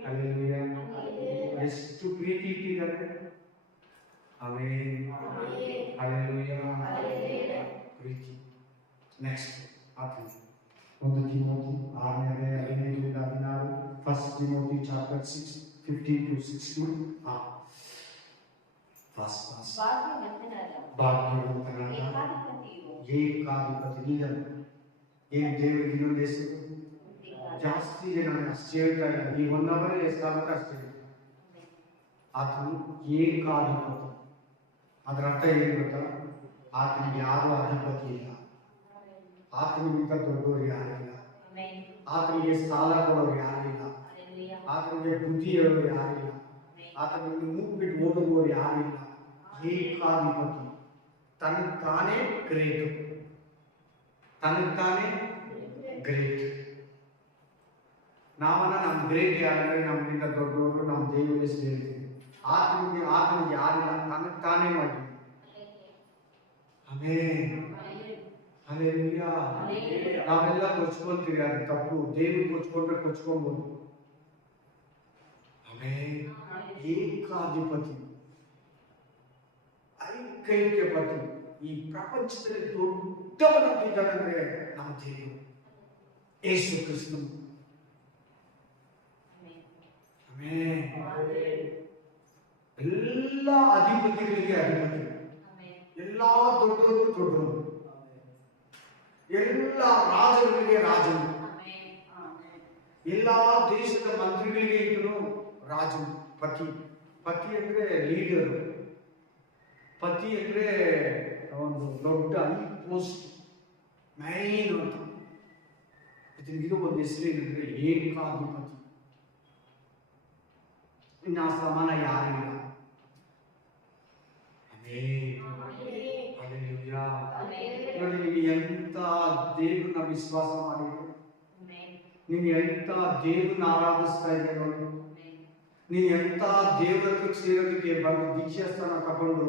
ಹಲ್ಲೆಲೂಯಾ. ಎಷ್ಟು ಪ್ರೀತಿ ಇಟ್ಟಿದ್ದಾನೆ. ಆಮೇಲೆ ಹಲ್ಲೆಲೂಯಾ. ಪ್ರೀತಿ. ನೆಕ್ಸ್ಟ್ ಆತನು 1 ತಿಮೋಥಿ 6ನೇ ಅಧ್ಯಾಯ 5-16, 1 ತಿಮೋಥಿ ಚಾಪ್ಟರ್ 6 15-16. ಭಾಗ್ಯವಂತನಾದ ಏಕಾಧಿಪತಿ ನೀನು. ಏನ್ ದೇವರಿಗೆ ಇನ್ನೊಂದು ಹೆಸರು? ಜಾಸ್ತಿ ಜನ ಅಷ್ಟೇ ಹೇಳ್ತಾ ಇಲ್ಲ. ಈ 1 ಅವರ್ ಎಷ್ಟಾಗುತ್ತೆ ಅಷ್ಟೇ. ಆತನು ಏಕಾಧಿಪತಿ. ಅದರ ಅರ್ಥ ಏನು ಗೊತ್ತಾ? ಆತನಿಗೆ ಯಾರು ಅಧಿಪತಿ ಇಲ್ಲ. ಆತನಿಗಿಂತ ದೊಡ್ಡವರು ಯಾರಿಲ್ಲ. ಆತನಿಗೆ ಸಾಲ ಕೊಡೋರು ಯಾರಿಲ್ಲ. ಆತನಿಗೆ ಬುದ್ಧಿ ಹೇಳೋರು ಯಾರಿಲ್ಲ. ಆತನಿಗೆ ಮೂಗು ಬಿಟ್ಟು ಓದುವವರು ಯಾರಿಲ್ಲ. ಏಕಾಧಿಪತಿ. ತನಗೆ ತಾನೇ ಗ್ರೇಟ್. ತನಗೆ ತಾನೇ ಗ್ರೇಟ್. ನಾವನ್ನ ನಮ್ಮ ಗ್ರೇಟ್ ಯಾರಂದ್ರೆ ನಮ್ಗಿಂತ ದೊಡ್ಡವರು, ನಮ್ಮ ದೇವರೇ ಸೇರ್ತೀವಿ. ಆತನಿಗೆ ಯಾರಿಲ್ಲ. ತನಗೆ ತಾನೇ ಮಾಡಿ. ಹಲ್ಲೆಲೂಯಾ. ನಾವೆಲ್ಲ ಕೊಚ್ಕೊಳ್ತೀವಿ, ಅದು ತಪ್ಪು. ದೇವ್ರು ಕೊಚ್ಕೊಂಡ್ರೆ ಕೊಚ್ಕೊಬಹುದು. ಏಕಾಧಿಪತಿ, ಐಕ್ಯಪತಿ. ಈ ಪ್ರಪಂಚದಲ್ಲಿ ದೊಡ್ಡವನಾಗಿದ್ದಾನಂದ್ರೆ ನಮ್ಮ ದೇವರು ಯೇಸು ಕ್ರಿಸ್ತನು. ಎಲ್ಲ ಅಧಿಪತಿಗಳಿಗೆ ಅಧಿಪತಿ, ಎಲ್ಲ ದೊಡ್ಡವರು, ಎಲ್ಲ ರಾಜರಿಗೆ ರಾಜನು, ಎಲ್ಲ ದೇಶದ ಮಂತ್ರಿಗಳಿಗೆ ಇದ್ದನು ರಾಜನು. ಪತಿ ಅಂದ್ರೆ ಲೀಡರ್. ಪತಿ ಅಂದ್ರೆ ಒಂದು ದೊಡ್ಡ ಪೋಸ್ಟ್, ಮೈನ್ ಅಂತ. ಇದಕ್ಕೆ ಒಂದು ಹೆಸರು ಏನಂದ್ರೆ ಏಕಾಧಿಪತಿ. ಇನ್ನ ಸಮಾನ ಯಾರಿಲ್ಲ. ನೋಡಿ, ನೀವು ಎಂತ ದೇವ್ರನ್ನ ವಿಶ್ವಾಸ ಮಾಡಿದ್ರು, ನೀನು ಎಂತ ದೇವ್ರನ್ನ ಆರಾಧಿಸ್ತಾ ಇದ್ದೀರ ನೋಡಿ. ನೀನು ಎಂತ ದೇವರ ಹತ್ರಕ್ಕೆ ಸೇರೋದಕ್ಕೆ ಬಂದು ದೀಕ್ಷಾಸ್ಥಾನ ತಗೊಂಡು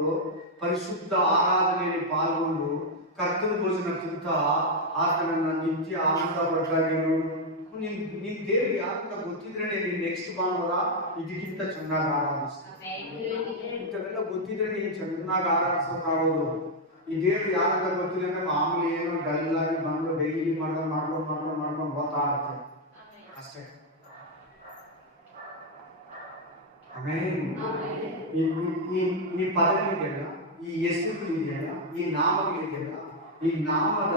ಪರಿಶುದ್ಧ ಆರಾಧನೆಯಲ್ಲಿ ಪಾಲ್ಗೊಂಡು ಕರ್ತನ ಭೋಜನ ತಿಂತ ಆತನನ್ನ ನಿತ್ಯ ಆನಂದ ಪಡ್ತಾ ಇದ್ದೀರು. ನಿನ್ ದೇವ್ರು ಯಾಕಂತ ಗೊತ್ತಿದ್ರೆ ನೀನ್ ನೆಕ್ಸ್ಟ್ ಭಾನುವಾರ ಇದಕ್ಕಿಂತ ಚೆನ್ನಾಗಿ ಆರಾಧಿಸ್ತಾರೆ. ಇಂಥವೆಲ್ಲ ಗೊತ್ತಿದ್ರೆ ನೀನು ಚೆನ್ನಾಗಿ ಆರಾಧಿಸೋಕ್ಕಾಗೋದು. ಈ ದೇವ್ರು ಯಾಕಂತ ಗೊತ್ತಿಲ್ಲ ಅಂದ್ರೆ ಮಾಮೂಲಿ ಏನೋ ಡಲ್ ಆಗಿ ಬಂದು ಡೈಲಿ ಮಾಡ್ಕೊಂಡು ಆಮೇನ್. ಈ ಪದಗಳಿದೆಯಲ್ಲ, ಈ ಹೆಸರುಗಳಿದೆಯಲ್ಲ, ಈ ನಾಮಗಳಿದೆಯಲ್ಲ, ಈ ನಾಮದ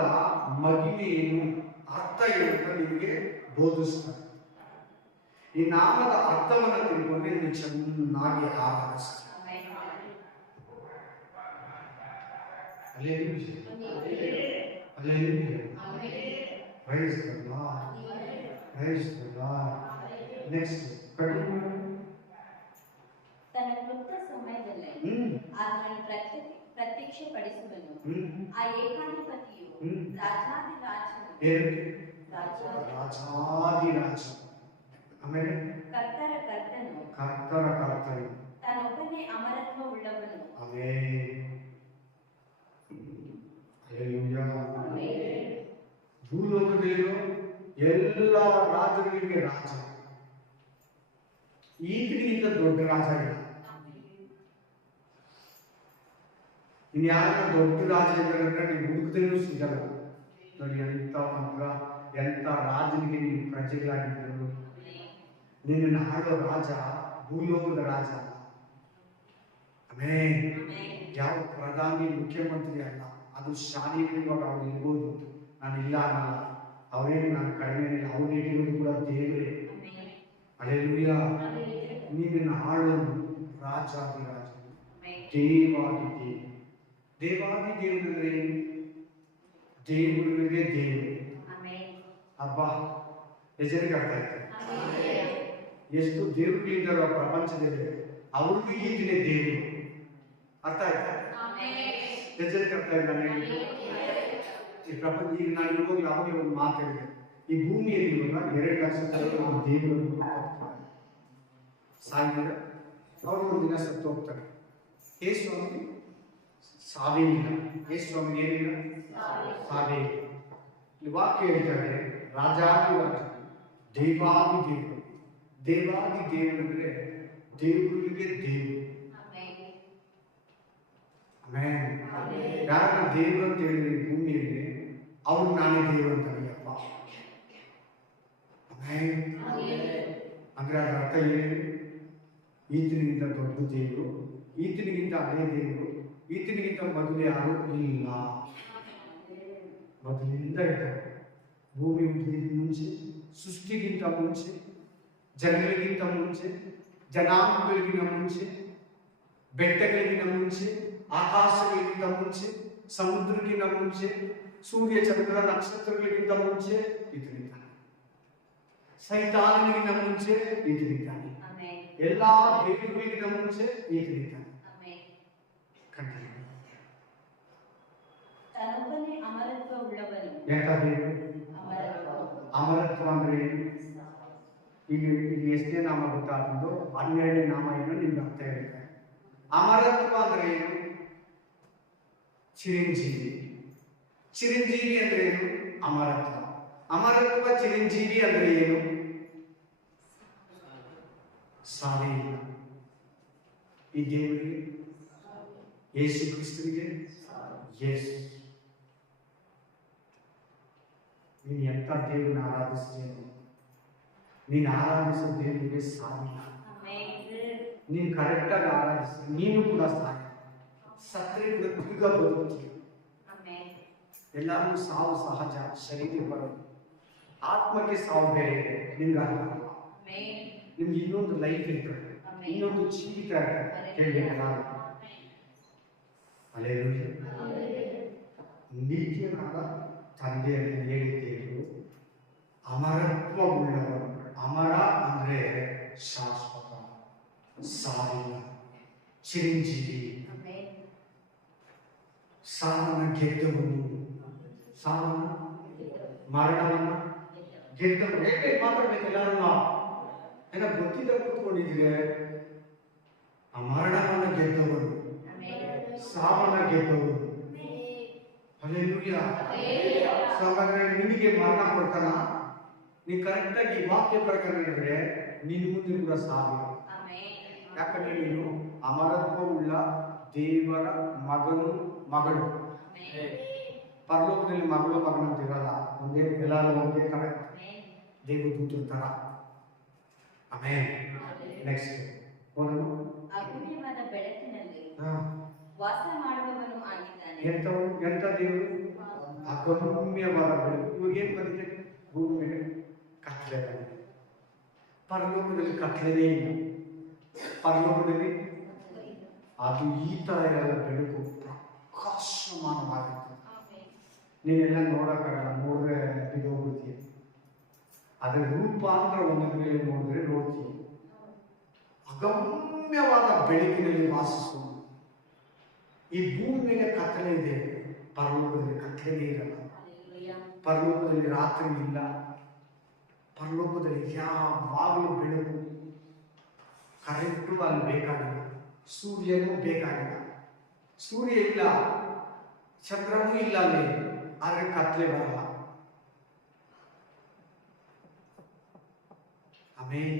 ಮಹಿಮೆ ಏನು, ಅರ್ಥ ಏನು ಅಂತ ನಿಮಗೆ ಬೋಧಿಸ್ತಾರೆ. ಈ ನಾಮದ ಅರ್ಥವನ್ನು ತಿಳ್ಕೊಂಡ್ರೆ ನೀವು ಚೆನ್ನಾಗಿ ಆರಾಧಿಸ್ತಾರೆ. ನೆಕ್ಸ್ಟ್ ತನ್ನ ಕೃತ ಸಮಯದಲ್ಲಿ ಆತನನ್ನು ಪ್ರತ್ಯಕ್ಷಪಡಿಸುವನು. ಆ ಏಕಾಧಿಪತಿಯು ರಾಜಾದಿರಾಜ, ಆಮೇಲೆ ಕರ್ತರ ಕರ್ತನು, ಕರ್ತರ ಕರ್ತನು, ತಾನೊಬ್ಬನೇ ಅಮರತ್ವ ಉಳ್ಳವನು. ಭೂಲೋಕದಲ್ಲಿರೋ ಎಲ್ಲ ರಾಜರಿಗೆ ರಾಜ, ಈತನಿಗಿಂತ ದೊಡ್ಡ ರಾಜ ಇಲ್ಲ. ಇನ್ಯಾರ ದೊಡ್ಡ ರಾಜ ಇದ್ದಾರೆ ನೀವು ಹುಡುಕದೇನು ಸಿಗಲ್ಲ. ನೋಡಿ, ಎಂತ ಮಗ, ಎಂತ ರಾಜನಿಗೆ ನೀವು ಪ್ರಜೆಗಳಾಗಿದ್ದರು. ನಿನ್ನನ್ನು ಆಳೋ ರಾಜ ಭೂಲೋಕದ ರಾಜ. ಆಮೇನ್. ಯಾವ ಪ್ರಧಾನಿ ಮುಖ್ಯಮಂತ್ರಿ ಅಲ್ಲ, ಅದು ಶಾರೀರಿಕವಾಗಿ ಅವ್ರು ಇರ್ಬೋದು, ನಾನು ಇಲ್ಲ ಅನ್ನಲ್ಲ, ಅವರೇನು ನಾನು ಕಡಿಮೆ ಇಲ್ಲ, ಅವ್ರೇನಿರೋದು ಕೂಡ ದೇವರೇ. ಹಲ್ಲೆಲೂಯಾ. ನೀನನ್ನು ಆಳೋದು ರಾಜಾದಿರಾಜ, ದೇವಾದಿ ದೇವ. ದೇವಾದಿ ದೇವರಂದ್ರೆ ದೇವರಿಗೆ ದೇವರು. ಹಬ್ಬ ಹೆಸರಿಗೆ ಅರ್ಥ ಆಯ್ತು. ಎಷ್ಟು ದೇವರುಗಳಿದ್ದಾರೋ ಪ್ರಪಂಚದಲ್ಲಿ, ಅವ್ರಿಗೂ ಈಗಿನ ದೇವರು. ಅರ್ಥ ಆಯ್ತಾ? ಹೆಸರಿಗೆ ಅರ್ಥ ಆಯ್ತು. ಈ ಪ್ರಪಂಚ ಈಗ ನಾನು ಇವಾಗ ಯಾವಾಗ ಒಂದು ಮಾತಾಡಿದೆ, ಈ ಭೂಮಿಯಲ್ಲಿ ಇವಾಗ 2 ಲಕ್ಷ ದೇವರನ್ನು ಸಾಯಿದ್ದಾರೆ. ಅವರು ಒಂದು ದಿನ ಸತ್ತು ಹೋಗ್ತಾರೆ. ಹೇ ಸ್ವಾಮಿ ಸಾವೇ ಇಲ್ಲ. ಹೇ ಸ್ವಾಮಿ ಏನಿಲ್ಲ, ಸಾವೇ ಇಲ್ಲ. ಈ ವಾಕ್ಯ ಹೇಳ್ತಾರೆ, ರಾಜಾದಿರಾಜ, ದೇವಾದಿ ದೇವರು. ದೇವಾದಿ ದೇವರಂದ್ರೆ ದೇವರಿಗೆ ದೇವರು. ಆಮೇನ್. ಯಾರನ್ನ ದೇವರು ಅಂತ ಹೇಳಿದ್ರೆ ಈ ಭೂಮಿಯಲ್ಲಿ, ಅವ್ರು ನಾನೇ ದೇವರು ಅಂತ ಅಯ್ಯಪ್ಪ. ಆಮೇನ್. ಅಂದ್ರೆ ಅದರ ಅರ್ಥ ಏನು? ಈತನಿಗಿಂತ ದೊಡ್ಡ ದೇವರು, ಈತನಿಗಿಂತ ಹಳೆ ದೇವರು, ಈತನಿಗಿಂತ ಮೊದಲು ಯಾರು ಇಲ್ಲ. ಮೊದಲಿಂದ ಇದ್ದಾರೆ. ಭೂಮಿ ಹುಟ್ಟಿದ ಮುಂಚೆ, ಸೃಷ್ಟಿಗಿಂತ ಮುಂಚೆ, ಜನಗಳಿಗಿಂತ ಮುಂಚೆ, ಜನಾಂಗಗಳಿಗಿಂತ ಮುಂಚೆ, ಬೆಟ್ಟಗಳಿಗಿಂತ ಮುಂಚೆ, ಆಕಾಶಗಳಿಗಿಂತ ಮುಂಚೆ, ಸಮುದ್ರಕ್ಕಿಂತ ಮುಂಚೆ, ಸೂರ್ಯ ಚಂದ್ರ ನಕ್ಷತ್ರಗಳಿಗಿಂತ ಮುಂಚೆ ಈತನಿದ್ದಾನೆ. ಸೈತಾನನಿಗಿಂತ ಮುಂಚೆ ಈತನಿದ್ದಾನೆ. ಎಲ್ಲಾ ದೇವರುಗಳಿಗಿಂತ ಮುಂಚೆ ಈತನಿದ್ದಾನೆ. ತಾನೊಬ್ಬನೇ ಅಮರತ್ವ ಉಳ್ಳವನು. ಅಮರತ್ವ ಅಂದ್ರೆ ಏನು? ಈಗ ಎಷ್ಟನೇ ನಾಮ ಗೊತ್ತಾಗ್ತದೋ 12ನೇ ನಾಮ ಏನು ನಿಮ್ಗೆ ಅರ್ಥ ಹೇಳ್ತಾರೆ. ಅಮರತ್ವ ಅಂದ್ರೆ ಏನು? ಚಿರಂಜೀವಿ. ಚಿರಂಜೀವಿ ಅಂದ್ರೆ ಏನು? ಅಮರತ್ವ. ಅಮರತ್ವ ಚಿರಂಜೀವಿ ಅಂದ್ರೆ ಏನು? ಸಾವೇ ಇಲ್ಲ. ಈ ದೇವರಿಗೆ, ಯೇಸು ಕ್ರಿಸ್ತನಿಗೆ, ಯೇಸು ನೀನು ಎಂಥ ದೇವರನ್ನ ಆರಾಧಿಸ್ತೀಯೋ, ನೀನು ಆರಾಧಿಸೋ ದೇವರಿಗೆ ಸಾವಿಲ್ಲ. ನೀನು ಕರೆಕ್ಟಾಗಿ ಆರಾಧಿಸಿ, ನೀನು ಕೂಡ ಸಾಯ, ಸತ್ರೆ ಕೂಡ ತಿರ್ಗ ಬದುಕ್ತೀಯ. ಎಲ್ಲರಿಗೂ ಸಾವು ಸಹಜ, ಶರೀರ ಬರೋದು. ಆತ್ಮಕ್ಕೆ ಸಾವು ಬೇರೆ ಇದೆ, ನಿಮ್ಗೆ ಅಲ್ಲ. ನಿಮ್ಗೆ ಇನ್ನೊಂದು ಲೈಫ್ ಇರ್ತದೆ, ಇನ್ನೊಂದು ಜೀವಿತ ಇರ್ತದೆ. ಕೇಳಬೇಕಲ್ಲ? ಹಲ್ಲೆಲೂಯಾ. ನೀತಿಯನಾದ ತಂದೆಯನ್ನು ಹೇಳಿದ್ದೇವೆ, ಅಮರತ್ವವುಳ್ಳವರು. ಅಮರ ಅಂದ್ರೆ ಶಾಶ್ವತ, ಸಾವಿಲ್ಲ, ಚಿರಂಜೀವಿ, ಸಾವನ್ನ ಗೆದ್ದವನು, ಸಾವನ್ನ ಮರಣವನ್ನ ಗೆದ್ದವನು. ಹೇಗೆ ಮಾತಾಡ್ಬೇಕು ಎಲ್ಲರೂ? ನಾವು ಏನ ಗೊತ್ತಿದ್ದ ಕೂತ್ಕೊಂಡಿದ್ರೆ, ಆ ಮರಣವನ್ನ ಗೆದ್ದವನು, ಸಾವನ್ನ ಗೆದ್ದವನು. ಹಲ್ಲೆಲೂಯಾ. ಹಾಗಾದ್ರೆ ನಿನಗೆ ಮರಣ ಕೊಡ್ತಾನ? ನೀ ಕರೆಕ್ಟಾಗಿ ವಾಕ್ಯ ಪ್ರಕಾರ ಇದ್ರೆ ನಿನ್ನ ಮುಂದೆ ಕೂಡ ಸಾವಿಲ್ಲ. ಯಾಕಂದ್ರೆ ನೀನು ಅಮರತ್ವವುಳ್ಳ ದೇವರ ಮಗನು, ಮಗಳು. ಪರಲೋಕದಲ್ಲಿ ಮಗಳು ಮಗನಂತ ಇರಲ್ಲ, ಒಂದೇ, ಎಲ್ಲರೂ ಒಂದೇ ತರ, ದೇವದೂತರ ತರ. ಆಮೇನ್. ನೆಕ್ಸ್ಟ್ ಓದೋಣ. ಅಗುಣ್ಯವಾದ ಬೆಳಕಿನಲ್ಲಿ ಹಾ. ವಾಸ ಮಾಡುವವನು ಆಗಿದ್ದಾನೆ. ಎಂತ ದೇವರು? ಅಗಮ್ಯವಾದ ಬೆಳಕು. ಇವಾಗ ಏನ್ ಬಂದಿದೆ? ಭೂಮಿ ಮೇಲೆ ಕತ್ತಲೆ ಬಂದಿದೆ. ಪರಲೋಕದಲ್ಲಿ ಕತ್ತಲೆನೇ ಇಲ್ಲ. ಪರಲೋಕದಲ್ಲಿ ಅದು ಈ ತರ ಇರಲ್ಲ, ಬೆಳಕು ಪ್ರಕಾಶಮಾನವಾಗಿರ್ತದೆ. ನೀವೆಲ್ಲ ನೋಡಕ್ಕಾಗಲ್ಲ, ನೋಡಿದ್ರೆ ಬಿದ್ದೋಗ್ಬಿಡ್ತೀಯ. ಅದರ ರೂಪಾಂತರ ಒಂದ್ರ ಮೇಲೆ ನೋಡಿದ್ರೆ ನೋಡ್ತೀವಿ. ಅಗಮ್ಯವಾದ ಬೆಳಕಿನಲ್ಲಿ ವಾಸಿಸುವ ಈ ಭೂಮಿ ಮೇಲೆ ಕತ್ತಲೆ ಇದೆ, ಪರಲೋಕದಲ್ಲಿ ಕತ್ತಲೆನೇ ಇರಲ್ಲ. ಪರಲೋಕದಲ್ಲಿ ರಾತ್ರಿ ಇಲ್ಲ. ಪರಲೋಕದಲ್ಲಿ ಯಾವಾಗಲೂ ಬೆಳಕು. ಕರೆಂಟು ಅಲ್ಲಿ ಬೇಕಾಗಿಲ್ಲ, ಸೂರ್ಯನೂ ಬೇಕಾಗಿಲ್ಲ. ಸೂರ್ಯ ಇಲ್ಲ, ಚಂದ್ರನೂ ಇಲ್ಲ ಅಲ್ಲಿ, ಆದರೆ ಕತ್ತಲೆ ಬರಲ್ಲ. ಆಮೇಲೆ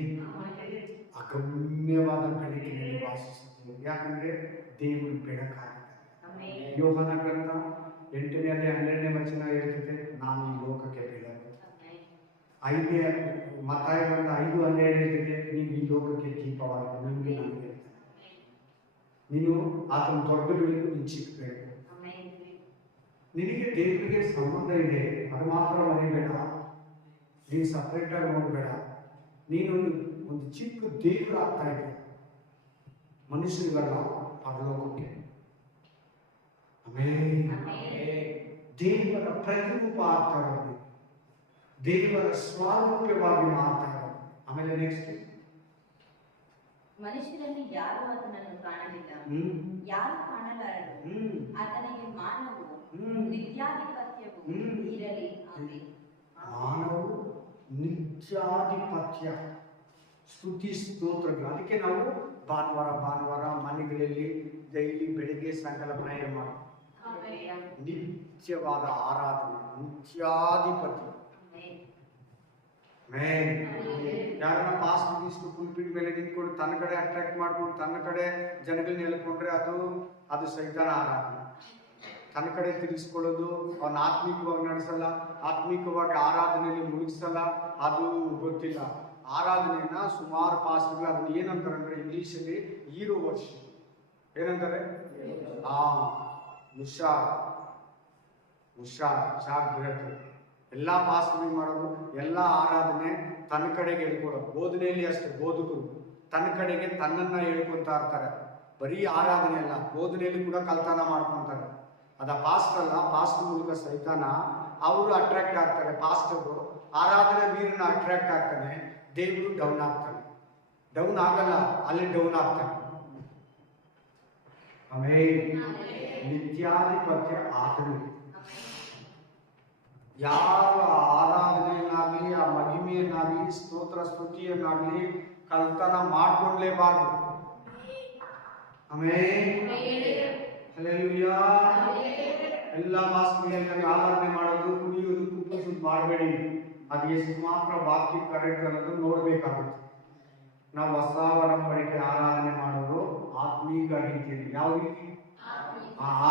ಅಗಮ್ಯವಾದ ಬೆಳಕಿನಲ್ಲಿ ವಾಸಿಸುತ್ತೀವಿ. ಯಾಕಂದ್ರೆ ದೇವರು ಬೆಳಕಾಗಿದ್ದಾನೆ. ಯೋಹನ ಗ್ರಂಥ 8ನೇ ಅಧ್ಯಾಯ 12ನೇ ವಚನ ಹೇಳ್ತದೆ, ನಾನು ಈ ಲೋಕಕ್ಕೆ ಬೆಳಕು. 5ನೇ ಮತ್ತಾಯ ಗ್ರಂಥ 5:12 ಹೇಳ್ತದೆ, ನೀವು ಈ ಲೋಕಕ್ಕೆ ದೀಪವಾಗಿದೆ. ನಿಮಗೆ ನಾನು ಹೇಳ್ತೇನೆ, ನೀನು ಆತನ ದೊಡ್ಡ ಬೆಳಕು, ನೀನು ಚಿಕ್ಕ ಬೆಳಕು. ನಿನಗೆ ದೇವರಿಗೆ ಸಂಬಂಧ ಇದೆ, ಅದು ಮಾತ್ರ ಮರಿಬೇಡ. ನೀನು ಸಪ್ರೇಟ್ ಆಗಿ ನೋಡ್ಬೇಡ. ನೀನು ಒಂದು ಚಿಕ್ಕ ದೇವರು ಆಗ್ತಾ ಇದೆ, ಮನುಷ್ಯರಿಗಲ್ಲ, ಪರಲೋಕಕ್ಕೆ. ಆಮೇಲೆ ದೇವರ ಪ್ರತಿರೂಪ ಆಗ್ತಾ ಇರೋದು, ದೇವರ ಸ್ವಾರೂಪ್ಯವಾಗಿ ಮಾಡ್ತಾ ಇರೋದು. ಆಮೇಲೆ ನೆಕ್ಸ್ಟ್, ಮನುಷ್ಯರಲ್ಲಿ ಯಾರು ಆತನನ್ನು ಕಾಣಲಿಲ್ಲ, ಯಾರು ಕಾಣಲಾರರು. ಆತನಿಗೆ ಮಾನವು ನಿತ್ಯಾಧಿಪತ್ಯವು ಇರಲಿ. ಮಾನವು ನಿತ್ಯಾಧಿಪತ್ಯ, ಸ್ತುತಿ ಸ್ತೋತ್ರಗಳು. ಅದಕ್ಕೆ ನಾವು ಭಾನುವಾರ ಮನೆಗಳಲ್ಲಿ ಡೈಲಿ ಬೆಳಿಗ್ಗೆ ಸಾಯಂಕಾಲ ಪ್ರೇಯರ್ ಮಾಡಿ ನಿತ್ಯವಾದ ಆರಾಧನೆ, ನಿತ್ಯಾಧಿಪತಿ. ಯಾರನ್ನ ಪಾಸ್ಟ್ ಗೀಸ್ಟು ಪುಲ್ಪಿಟ್ ಮೇಲೆ ನಿಂತ್ಕೊಂಡು ತನ್ನ ಕಡೆ ಅಟ್ರಾಕ್ಟ್ ಮಾಡ್ಕೊಂಡು ತನ್ನ ಕಡೆ ಜನಗಳನ್ನ ಎಳ್ಕೊಂಡ್ರೆ ಅದು ಸೈತಾನ ಆರಾಧನೆ. ತನ್ನ ಕಡೆ ತಿರುಗಿಸ್ಕೊಳ್ಳೋದು, ಅವನ ಆತ್ಮಿಕವಾಗಿ ನಡೆಸಲ್ಲ, ಆತ್ಮಿಕವಾಗಿ ಆರಾಧನೆಯಲ್ಲಿ ಮುಳುಗಿಸಲ್ಲ, ಅದು ಗೊತ್ತಿಲ್ಲ. ಆರಾಧನೆಯನ್ನ ಸುಮಾರು ಪಾಸ್ಟ್ಗಳು ಅದನ್ನ ಏನಂತಾರೆ ಅಂದ್ರೆ ಇಂಗ್ಲೀಷಲ್ಲಿ ಹೀರೋ ವರ್ಷನ್ ಏನಂತಾರೆ? ಜಾಗ್ರತೆ. ಎಲ್ಲ ಪಾಸ್ಟ್ಗಳು ಮಾಡೋದು, ಎಲ್ಲ ಆರಾಧನೆ ತನ್ನ ಕಡೆಗೆ ಹೇಳ್ಕೊಡೋದು. ಬೋಧನೆಯಲ್ಲಿ ಅಷ್ಟೇ, ಬೋಧಕರು ತನ್ನ ಕಡೆಗೆ ತನ್ನನ್ನ ಹೇಳ್ಕೊಂತ ಇರ್ತಾರೆ. ಬರೀ ಆರಾಧನೆ ಅಲ್ಲ, ಬೋಧನೆಯಲ್ಲಿ ಕೂಡ ಕಲ್ತಾನ ಮಾಡ್ಕೊಂತಾರೆ. ಅದ ಪಾಸ್ಟ್ ಅಲ್ಲ, ಪಾಸ್ಟ್ ಮೂಲಕ ಸೈತಾನ ಅವರು ಅಟ್ರಾಕ್ಟ್ ಆಗ್ತಾರೆ. ಪಾಸ್ಟರು ಆರಾಧನೆ ವೀರನ ಅಟ್ರಾಕ್ಟ್ ಆಗ್ತಾನೆ, ದೇವರು ಡೌನ್ ಆಗ್ತಾನೆ. ಡೌನ್ ಆಗಲ್ಲ, ಅಲ್ಲಿ ಡೌನ್ ಆಗ್ತಾನೆ. ಆಮೇಲೆ ನಿತ್ಯಾಧಿಪತ್ಯ ಆತನಿಗೆ. ಯಾವ ಆರಾಧನೆಯನ್ನಾಗಲಿ, ಆ ಮಹಿಮೆಯನ್ನಾಗಲಿ, ಸ್ತೋತ್ರ ಸ್ತುತಿಯನ್ನಾಗಲಿ ಕಲ್ತನ ಮಾಡ್ಕೊಂಡ್ಲೇಬಾರ್ದು. ಆಮೇಲೆ ಹಲ್ಲೆಲೂಯಾ. ಎಲ್ಲ ಮಾಸ್ಟರ್ಗಳಲ್ಲಿ ಆರಾಧನೆ ಮಾಡೋದು, ಕುಣಿಯೋದು, ಕುಪ್ಪಳಿಸೋದು ಮಾಡಬೇಡಿ. ಅದು ಎಷ್ಟು ಮಾತ್ರ ವಾಕ್ಯ ಕರೆಕ್ಟ್ ಅನ್ನೋದು ನೋಡ್ಬೇಕಾಗುತ್ತೆ. ನಾವು ಹೊಸ ಒಡಂಬಡಿಕೆ ಆರಾಧನೆ ಮಾಡೋದು ಆತ್ಮೀಕ ರೀತಿಯಲ್ಲಿ. ಯಾವ ರೀತಿ?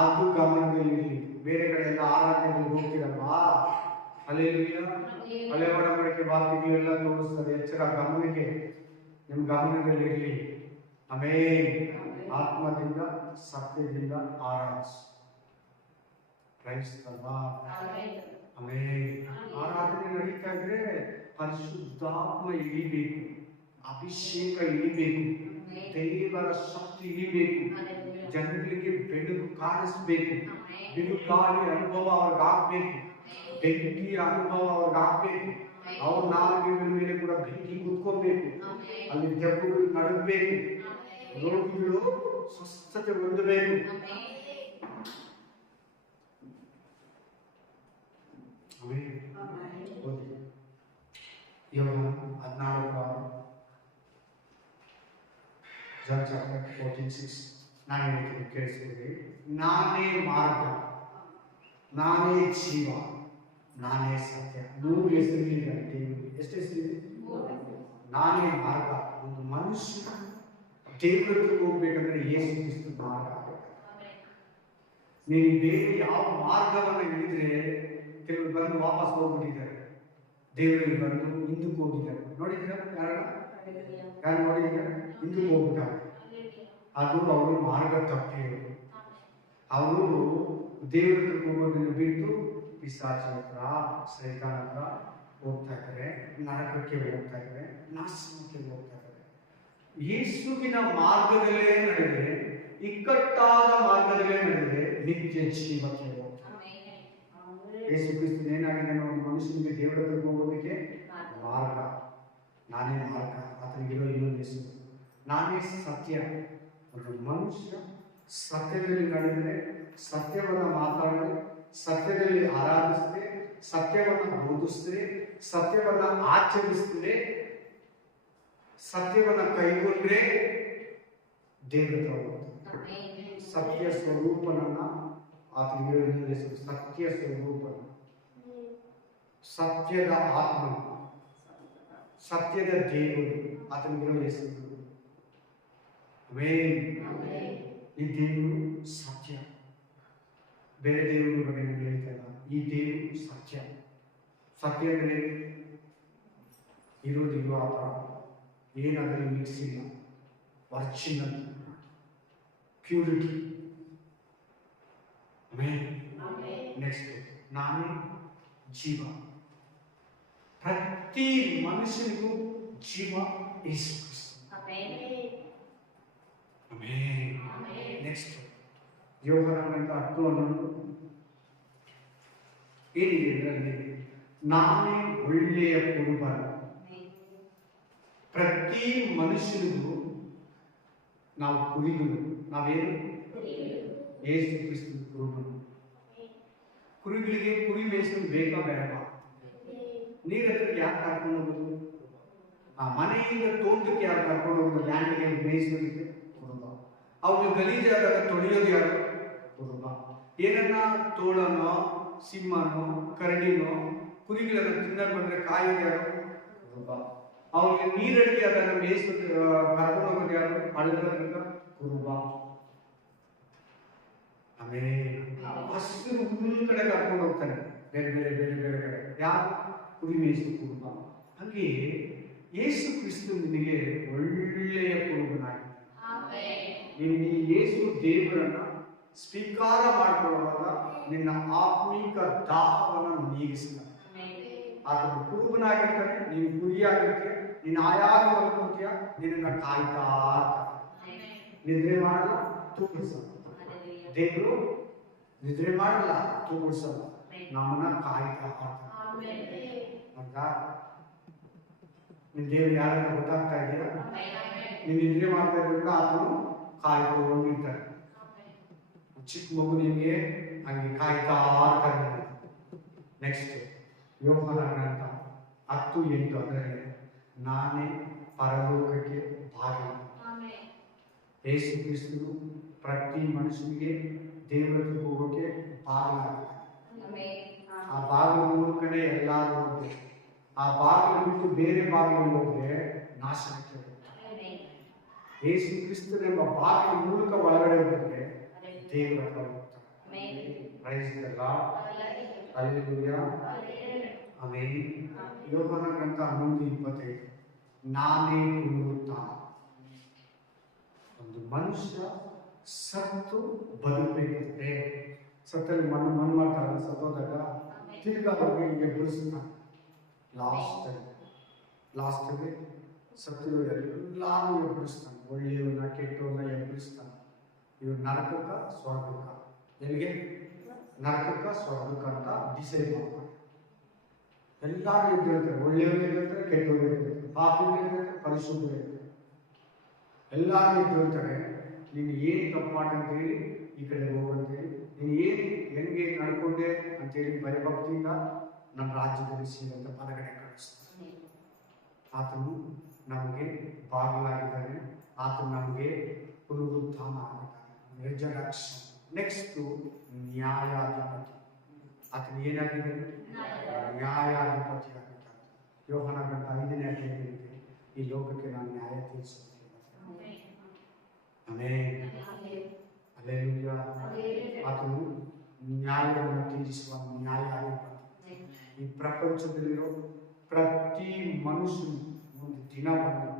ಅದು ಗಮನದಲ್ಲಿ ಇರಲಿ. ಬೇರೆ ಕಡೆ ಎಲ್ಲ ಆರಾಧನೆಗಳು ಹೋಗ್ತಿರಲ್ವಾ? ಹಲ್ಲೆಲೂಯಾ. ಹಳೆ ಒಡಂಬಡಿಕೆ ವಾಕ್ಯಗಳೆಲ್ಲ ತೋರಿಸ್ತದೆ. ಎಚ್ಚರ, ಗಮನಕ್ಕೆ ನಿಮ್ಮ ಗಮನದಲ್ಲಿ ಇರಲಿ. ಆಮೇಲೆ ಆತ್ಮದಿಂದ ಸತ್ಯದಿಂದ ಆರಾಧಿಸಿ. ಕ್ರೈಸ್ತಲ್ವಾ? ಆಮೇಲೆ ಆರಾಧನೆ ನಡೀತಾ ಇದ್ರೆ ಪರಿಶುದ್ಧಾತ್ಮ ಇಳಿಬೇಕು, ಅಭಿಷೇಕ ಇಳಿಬೇಕು, ದೇವರ ಶಕ್ತಿ ಇಳಿಬೇಕು, ಜನಗಳಿಗೆ ಬೆಳಕು ಕಾಣಿಸ್ಬೇಕು, ಬಿರುಗಾಳಿ ಅನುಭವ ಅವ್ರಿಗಾಗ್ಬೇಕು, ಬೆಂಕಿಯ ಅನುಭವ ಅವ್ರಿಗಾಗ್ಬೇಕು. ಅವ್ರ ನಾಲ್ಗೆಗಳ ಮೇಲೆ ಕೂಡ ಬೆಂಕಿ ಕುತ್ಕೋಬೇಕು, ಅಲ್ಲಿ ದೆಬ್ಬಗಳು ನಡಬೇಕು, ರೋಗಿಗಳು ಸ್ವಸ್ಥತೆ ಹೊಂದಬೇಕು. ಯೋಹಾನ 14:6 John chapter 14:6. ನಾನು ಹೇಳ್ತೀನಿ, ಕೇಳಿಸ್ಕೊಳ್ಳಿ. ನಾನೇ ಮಾರ್ಗ, ನಾನೇ ಜೀವ, ನಾನೇ ಸತ್ಯ. 3 ಹೆಸರಿದೆ ದೇವರಿಗೆ. ಎಷ್ಟು ಹೆಸರಿದೆ? ನಾನೇ ಮಾರ್ಗ. ಒಂದು ಮನುಷ್ಯ ದೇವರಿಗೆ ಹೋಗ್ಬೇಕಂದ್ರೆ ಯೇಸು ಕ್ರಿಸ್ತ ಮಾರ್ಗ. ನೀನು ಬೇರೆ ಯಾವ ಮಾರ್ಗವನ್ನು ಹಿಡಿದ್ರೆ ಕೆಲವರು ಬಂದು ವಾಪಸ್ ಹೋಗ್ಬಿಟ್ಟಿದ್ದಾರೆ, ದೇವರಿಗೆ ಬಂದು ಹಿಂದಕ್ಕೆ ಹೋಗಿದ್ದಾರೆ. ನೋಡಿದ್ರೆ ಯಾರ ಯಾರು ನೋಡಿದ್ರೆ ಹಿಂದಕ್ಕೆ ಹೋಗ್ಬಿಟ್ಟಾರೆ. ಅದು ಅವರು ಮಾರ್ಗ ತಪ್ಪಿರೋದು. ಅವರು ದೇವರ ಹತ್ರಕ್ಕೆ ಹೋಗೋದನ್ನು ಬಿಟ್ಟು ಪಿಶಾಚನ ಹತ್ರ, ಸೈತಾನ ಹತ್ರ ಹೋಗ್ತಾ ಇದ್ದಾರೆ, ನರಕಕ್ಕೆ ಹೋಗ್ತಾ ಇದ್ದಾರೆ, ನಾಶನಕ್ಕೆ ಹೋಗ್ತಾ ಇದ್ದಾರೆ. ಯೇಸುವಿನ ಮಾರ್ಗದಲ್ಲೇ ನಡೆದರೆ, ಇಕ್ಕಟ್ಟಾದ ಮಾರ್ಗದಲ್ಲೇ ನಡೆದರೆ ನಿತ್ಯ ಜೀವಕ್ಕೆ ಹೋಗ್ತಾರೆ. ಯೇಸು ಕ್ರಿಸ್ತನ ಏನಾಗಿದೆ, ಒಂದು ಮನುಷ್ಯನಿಗೆ ದೇವರ ಹತ್ರಕ್ಕೆ ಹೋಗೋದಕ್ಕೆ ಮಾರ್ಗ, ನಾನೇ ಮಾರ್ಗ, ಆತನಿಗಿರೋ ಇನ್ನೊಂದು ಹೆಸರು ನಾನೇ ಸತ್ಯ. ಒಂದು ಮನುಷ್ಯ ಸತ್ಯದಲ್ಲಿ ನಡೆದರೆ, ಸತ್ಯವನ್ನು ಮಾತಾಡಿದ್ರೆ, ಸತ್ಯದಲ್ಲಿ ಆರಾಧಿಸಿದ್ರೆ, ಸತ್ಯವನ್ನು ಬೋಧಿಸಿದ್ರೆ, ಸತ್ಯವನ್ನು ಆಚರಿಸಿದ್ರೆ, ಸತ್ಯವನ್ನು ಕೈಗೊಂಡ್ರೆ ದೇವರ ಸತ್ಯ ಸ್ವರೂಪನನ್ನ ಆತನಿಗೆ ಇನ್ನೊಂದು ಹೆಸರು ಸತ್ಯ ಸ್ವರೂಪನ, ಸತ್ಯದ ಆತ್ಮ, ಸತ್ಯದ ದೇವರು ಆತನಿಗಿರೋ ಹೆಸರು. ಈ ದೇವರು ಸತ್ಯ. ಬೇರೆ ದೇವರ ಬಗ್ಗೆ ನಾನು ಹೇಳ್ತಾ ಇಲ್ಲ, ಈ ದೇವರು ಸತ್ಯ. ಸತ್ಯ ಅಂದರೆ ಇರೋದಿಲ್ಲ, ಆ ಥರ ಏನಾದರೂ ಮಿಕ್ಸ್ ಇಲ್ಲ, ಒರಿಜಿನಲ್ ಪ್ಯೂರಿಟಿ. ನೆಕ್ಸ್ಟ್, ನಾನೇ ಜೀವ. ಪ್ರತಿ ಮನುಷ್ಯನಿಗೂ ಜೀವ ಯೇಸು ಕ್ರಿಸ್ತ. ನೆಕ್ಸ್ಟ್, ಯೋಹಾನನ 10:11 ಏನಿದೆ ಇದರಲ್ಲಿ? ನಾನೇ ಒಳ್ಳೆಯ ಕುರುಬನ. ಪ್ರತಿ ಮನುಷ್ಯನಿಗೂ ನಾವು ಕುರಿಗಳು. ನಾವೇನು? ಯೇಸು ಕ್ರಿಸ್ತನ ಕುರುಬನು. ಕುರಿಗಳಿಗೆ ಕುರಿ ಮೇಯಿಸಲು ಬೇಕಾ ಬೇಡವಾ? ನೀರ ಹತ್ರಕ್ಕೆ ಯಾಕೆ ಕರ್ಕೊಂಡು ಹೋಗೋದು? ಆ ಮನೆಯಿಂದ ತೋಟಕ್ಕೆ ಯಾರು ಕರ್ಕೊಂಡು ಹೋಗೋದು? ಲ್ಯಾಂಡ್ಗೆ ಮೇಯಿಸೋದಕ್ಕೆ ಕುರುಬ. ಅವ್ರಿಗೆ ಗಲೀಜಾದಾಗ ತೊಳೆಯೋದು ಯಾರು? ಕುರುಬ. ಏನನ್ನ ತೋಳನೋ, ಸಿಂಹನೋ, ಕರಡಿನೋ, ಕುರಿಗಳನ್ನು ತಿನ್ನಕ್ ಬಂದ್ರೆ ಕಾಯೋದು ಯಾರು? ಕುರುಬ. ಅವ್ರಿಗೆ ನೀರಡಿಕೆ ಆದಾಗ ಮೇಯಿಸೋದು ಕರ್ಕೊಂಡು ಹೋಗೋದು ಯಾರು? ಹಳ್ಳದ ಕುರುಬ. ಆಮೇಲೆ ಹಸಿರು ಹುಲ್ಲು ಕಡೆ ಕರ್ಕೊಂಡು ಹೋಗ್ತಾನೆ, ಬೇರೆ ಬೇರೆ ಬೇರೆ ಬೇರೆ ಕಡೆ. ಯಾರು? ಕುರಿ ಮೇಯಿಸು ಕುರುಬ. ಹಾಗೆ ಯೇಸು ಕ್ರಿಸ್ತ ನಿನಗೆ ಒಳ್ಳೆಯ ಕುರುಬನಾಗಿದ್ದಾನೆ. ನೀನು ಈ ಯೇಸು ದೇವರನ್ನ ಸ್ವೀಕಾರ ಮಾಡಿಕೊಳ್ಳುವಾಗ ನಿನ್ನ ಆತ್ಮೀಕ ದಾಹವನ್ನು ನೀಗಿಸ್ತಾನೆ. ಆತನ ಕುರುಬನಾಗಿರ್ತಾನೆ, ನೀನು ಕುರಿಯಾಗಿರ್ತೀಯ, ನೀನು ಆಯಾಗ ಮಲ್ಕೊಂತೀಯ, ನಿನ್ನ ಕಾಯ್ತಾ ಇರ್ತಾನೆ. ನಿದ್ರೆ ಮಾಡಲ್ಲ, ತೂಗಿಸಲ್ಲ. ದೇವರು ನಿದ್ರೆ ಮಾಡಲ್ಲ, ತೂಗಿಸಲ್ಲ, ನಮ್ಮನ್ನ ಕಾಯ್ತಾ ಇರ್ತಾನೆ. ನಿನ್ ದೇವ್ರು ಯಾರಂತ ಗೊತ್ತಾಗ್ತಾ ಇದೆಯಾ? ನೀನು ನಿದ್ರೆ ಮಾಡ್ತಾ ಇದ್ರಿಂದ ಆತನು ಕಾಯ್ಕೊಂಡಿರ್ತಾನೆ. ಚಿಕ್ಕ ಮಗು ನಿಮಗೆ ಹಂಗೆ ಕಾಯ್ತಾ ಇರ್ತಾನೆ. ನೆಕ್ಸ್ಟ್, ಯೋಹಾನ ಗ್ರಂಥ 10:8 ಅದರಲ್ಲಿ ನಾನೇ ಪರಲೋಕಕ್ಕೆ ಬಾಗಿಲು. ಯೇಸು ಕ್ರಿಸ್ತನು ಪ್ರತಿ ಮನುಷ್ಯನಿಗೆ ದೇವರಿಗೆ ಹೋಗೋಕೆ ಬಾಗಿಲಾಗಿದೆ. ಆ ಬಾಗಿಲು ಮೂಲಕನೇ ಎಲ್ಲಾರು ಹೋಗ್ಬೇಕು. ಆ ಬಾಗಿಲು ಬಿಟ್ಟು ಬೇರೆ ಬಾಗಿಲು ಹೋದ್ರೆ ನಾಶನಕ್ಕೆ ಹೋಗ್ತಾರೆ. ಯೇಸು ಕ್ರಿಸ್ತನೆಂಬ ಬಾಗಿಲು ಮೂಲಕ ಒಳಗಡೆ ಹೋದ್ರೆ ದೇವರ ಹತ್ರ ಹೋಗ್ತಾರೆ. Praise the lord. Hallelujah. Amen. ಯೋಹಾನ ಗ್ರಂಥ 11:25 ನಾನೇ ಪುನರುತ್ಥಾನ. ಒಂದು ಮನುಷ್ಯ ಸತ್ತು ಬದುಕಬೇಕಂದ್ರೆ, ಸತ್ತಲ್ಲಿ ಮಣ್ಣು ಮಾಡ್ತಾರಲ್ಲ, ಸತ್ತೋದಾಗ ತಿರ್ಗಾ ಹೋಗಿ ಎಬ್ಬರಿಸ್ತಾನೆ. ಲಾಸ್ಟ್ಗೆ ಸತ್ತಿರೋ ಎಲ್ಲಾರು ಎಬ್ಬರಿಸ್ತಾನೆ. ಒಳ್ಳೆಯವನ್ನ ಕೆಟ್ಟವನ್ನ ಎಬ್ಬರಿಸ್ತಾನೆ. ಇವ್ರು ನರಕಕ್ಕ ಸ್ವರ್ಗಕ್ಕ, ಎಲ್ಲಿಗೆ? ನರಕಕ್ಕ ಸ್ವರ್ಗಕ್ಕ ಅಂತ ಡಿಸೈಡ್ ಮಾಡ್ತಾರೆ. ಎಲ್ಲಾರು ಎದ್ದಿರ್ತಾರೆ. ಒಳ್ಳೆಯವರು ಎದ್ದಿರ್ತಾರೆ, ಕೆಟ್ಟವರು ಎದ್ದಿರ್ತಾರೆ, ಪಾಪಿಗಳು ಎದ್ದಿರ್ತಾರೆ, ಪರಿಶುದ್ಧರು ಎದ್ದಿರ್ತಾರೆ. ಎಲ್ಲಾರು ಎದ್ದಿರ್ತಾರೆ. ನೀನು ಏನು ತಪ್ಪು ಮಾಡಂತೇಳಿ ಈ ಕಡೆ ಹೋಗಂತೇಳಿ, ನೀನು ಏನು ಹೆಂಗೆ ನಡ್ಕೊಂಡೆ ಅಂತೇಳಿ ಭಯಭಕ್ತಿಯಿಂದ ನಮ್ಮ ರಾಜ್ಯದಲ್ಲಿ ಸೇರಿದಂತ ಪದಗಡೆ ಕಳಿಸ್ತಾನೆ. ಆತನು ನಮಗೆ ಬಾಗಿಲಾಗಿದ್ದಾನೆ. ಆತನು ನಮಗೆ ಪುನರುತ್ಥಾನ ಆಗಿದ್ದಾನೆ, ರಿಜರೆಕ್ಷನ್. ನೆಕ್ಸ್ಟ್, ನ್ಯಾಯಾಧಿಪತಿ. ಆತನು ಏನಾಗಿದ್ದಾನೆ? ನ್ಯಾಯಾಧಿಪತಿ ಆಗಿದ್ದಾನೆ. ಯೋಹಾನ ಗ್ರಂಥ 5ನೇ ಅಧ್ಯಾಯದಲ್ಲಿ ಈ ಲೋಕಕ್ಕೆ ನಾನು ನ್ಯಾಯ ತೀರಿಸುತ್ತೇನೆ. ಆಮೆನ್. ಹಲ್ಲೆಲೂಯಾ. ಆತನು ನ್ಯಾಯವನ್ನು ತೀರಿಸುವ ನ್ಯಾಯಾಧಿಪತಿ. ಈ ಪ್ರಪಂಚದಲ್ಲಿರೋ ಪ್ರತಿ ಮನುಷ್ಯನು ಒಂದು ದಿನ ಬಂದು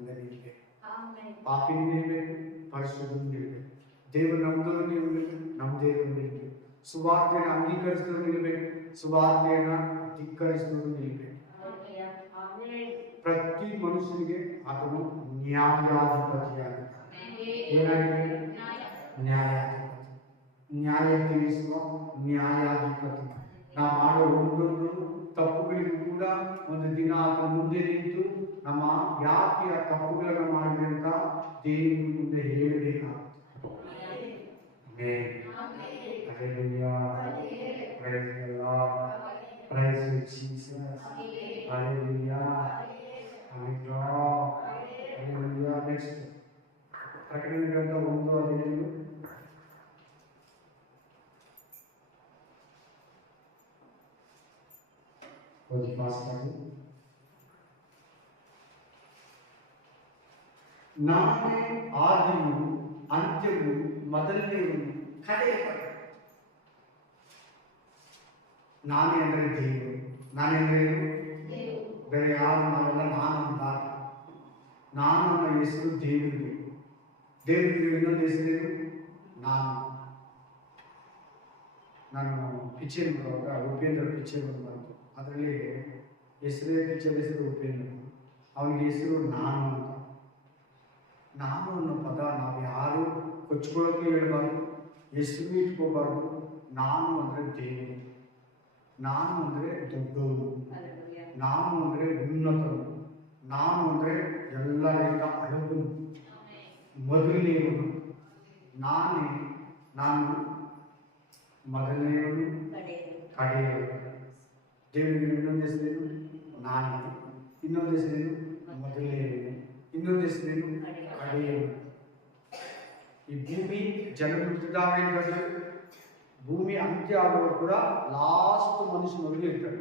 ಮುಂದೆ ನಿಲ್ಬೇಕು. ಆಮೆನ್. ಪಾಪಿನ ನಿಲ್ಬೇಕು, ಪರಿಶುದ್ಧನ ನಿಲ್ಬೇಕು. ದೇವರು ನಮ್ದವ್ರು ನಿಲ್ಬೇಕು, ನಮ್ಮ ದೇವರು ನಿಲ್ಬೇಕು. ಸುವಾರ್ತೆಯನ್ನು ಅಂಗೀಕರಿಸಿದವರು ನಿಲ್ಬೇಕು, ಸುವಾರ್ತೆಯನ್ನು ಧಿಕ್ಕರಿಸಿದವರು ನಿಲ್ಬೇಕು. ಪ್ರತಿ ಮನುಷ್ಯನಿಗೆ ಆತನು ನ್ಯಾಯಾಧಿಪತಿಯಾಗಿದ್ದಾನೆ. ಏನಾಗಿದೆ? ನ್ಯಾಯಾಧಿಪತಿ, ನ್ಯಾಯ ತೀರಿಸುವ ನ್ಯಾಯಾಧಿಪತಿ. ನಾವು ಮಾಡೋ ಒಂದೊಂದು ತಪ್ಪುಗಳಿಗೂ ಕೂಡ ಒಂದು ದಿನ ಆತ ಮುಂದೆ ನಿಂತು ನಮ್ಮ ಯಾಕೆ ಆ ತಪ್ಪುಗಳನ್ನು ಮಾಡಿದೆ ಅಂತ ದೇವರ ಮುಂದೆ ಹೇಳಬೇಕಾಗುತ್ತೆ. Hallelujah. Praise the Lord. Praise you, Jesus. Hallelujah. Hallelujah. Hallelujah. Next. ಪ್ರಕಟಣೆ ಗ್ರಂಥ 1:15. ಓದಿ ಪಾಸ್ ಮಾಡಿ. ನಾನೇ ಆದಿಯು ಅಂತ್ಯವು ಮೊದಲನೆಯು ಕಡೆಯಪಡ. ನಾನೇ ಅಂದರೆ ದೇವರು. ನಾನೆಂದರೆ ಬೇರೆ ಯಾರು ನಾವೆಲ್ಲ ನಾನು ಅಂತ. ನಾನು ಅನ್ನೋ ಹೆಸರು ದೇವರಿಗೆ. ದೇವರಿಗೆ ಇನ್ನೊಂದು ಹೆಸರೇನು? ನಾನು ಪಿಕ್ಚರ್ ಬರುವಾಗ ಉಪೇಂದ್ರ ಪಿಕ್ಚರ್ ಬಂತು. ಅದರಲ್ಲಿ ಪಿಕ್ಚರ್ ಹೆಸರು ಉಪೇಂದ್ರ. ಅವನಿಗೆ ಹೆಸರು ನಾನು ಅಂತ. ನಾನು ಅನ್ನೋ ಪದ ನಾವು ಯಾರು ಕೊಚ್ಕೊಳ್ಳೋಕೆ ಹೇಳ್ಬಾರ್ದು, ಹೆಸರು ಇಟ್ಕೋಬಾರ್ದು. ನಾನು ಅಂದರೆ ದೇವರು, ನಾನು ಅಂದರೆ ದೊಡ್ಡವರು, ನಾನು ಅಂದರೆ ಉನ್ನತರು, ನಾನು ಅಂದರೆ ಎಲ್ಲರಿಂದ ಅಳಬನು, ಮೊದಲನೆಯವನು. ನಾನು ಮೊದಲನೆಯವನು, ಕಡೆಯವರು. ದೇವರಿಗೆ ಇನ್ನೊಂದು ಹೆಸರೇನು? ನಾನು. ಇನ್ನೊಂದು ಹೆಸರೇನು? ಮೊದಲನೆಯವನು. ಇನ್ನೊಂದು ಹೆಸರೇನು? ಕಡೆಯವರು. ಈ ಭೂಮಿ ಜನ ಹುಟ್ಟಿದಾಗ ಭೂಮಿ ಅಂತ್ಯ ಆಗುವ ಕೂಡ ಲಾಸ್ಟ್ ಮನುಷ್ಯನವರಿಗೆ ಇರ್ತಾರೆ.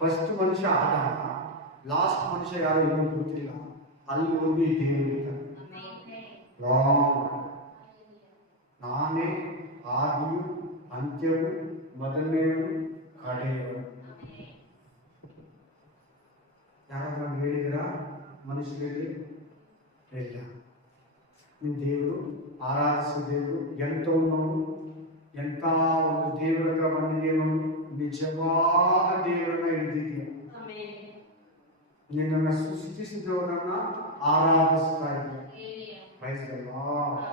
ಫಸ್ಟ್ ಮನುಷ್ಯ ಆದಾಗ ಲಾಸ್ಟ್ ಮನುಷ್ಯ ಯಾರು ಇನ್ನೂ ಗೊತ್ತಿಲ್ಲ. ಅಲ್ಲಿವರೆಗೂ ಈ ದೇವರು ಇರ್ತಾರೆ. ನಾನೇ ಆದಿಯು ಅಂತ್ಯವು ಮೊದಲನೆಯವರು ಕಡೆಯವರು. ಯಾರಾದ್ರೂ ಹೇಳಿದಿರಾ ಮನುಷ್ಯರಿಗೆ? ಇಲ್ಲ. ನಿಮ್ಮ ದೇವರು ಆರಾಧಿಸುವ ದೇವರು ಎಂಥವನು? ಎಂಥ ಒಂದು ದೇವರ ಹತ್ರ ಬಂದಿದ್ದೇನು? ನಿಜವಾದ ದೇವರನ್ನ ಹಿಡಿದಿದ್ದೀಯ. ನಿನ್ನನ್ನು ಸೃಷ್ಟಿಸಿದವರನ್ನ ಆರಾಧಿಸ್ತಾ ಇದ್ದೀಯ. Praise the lord.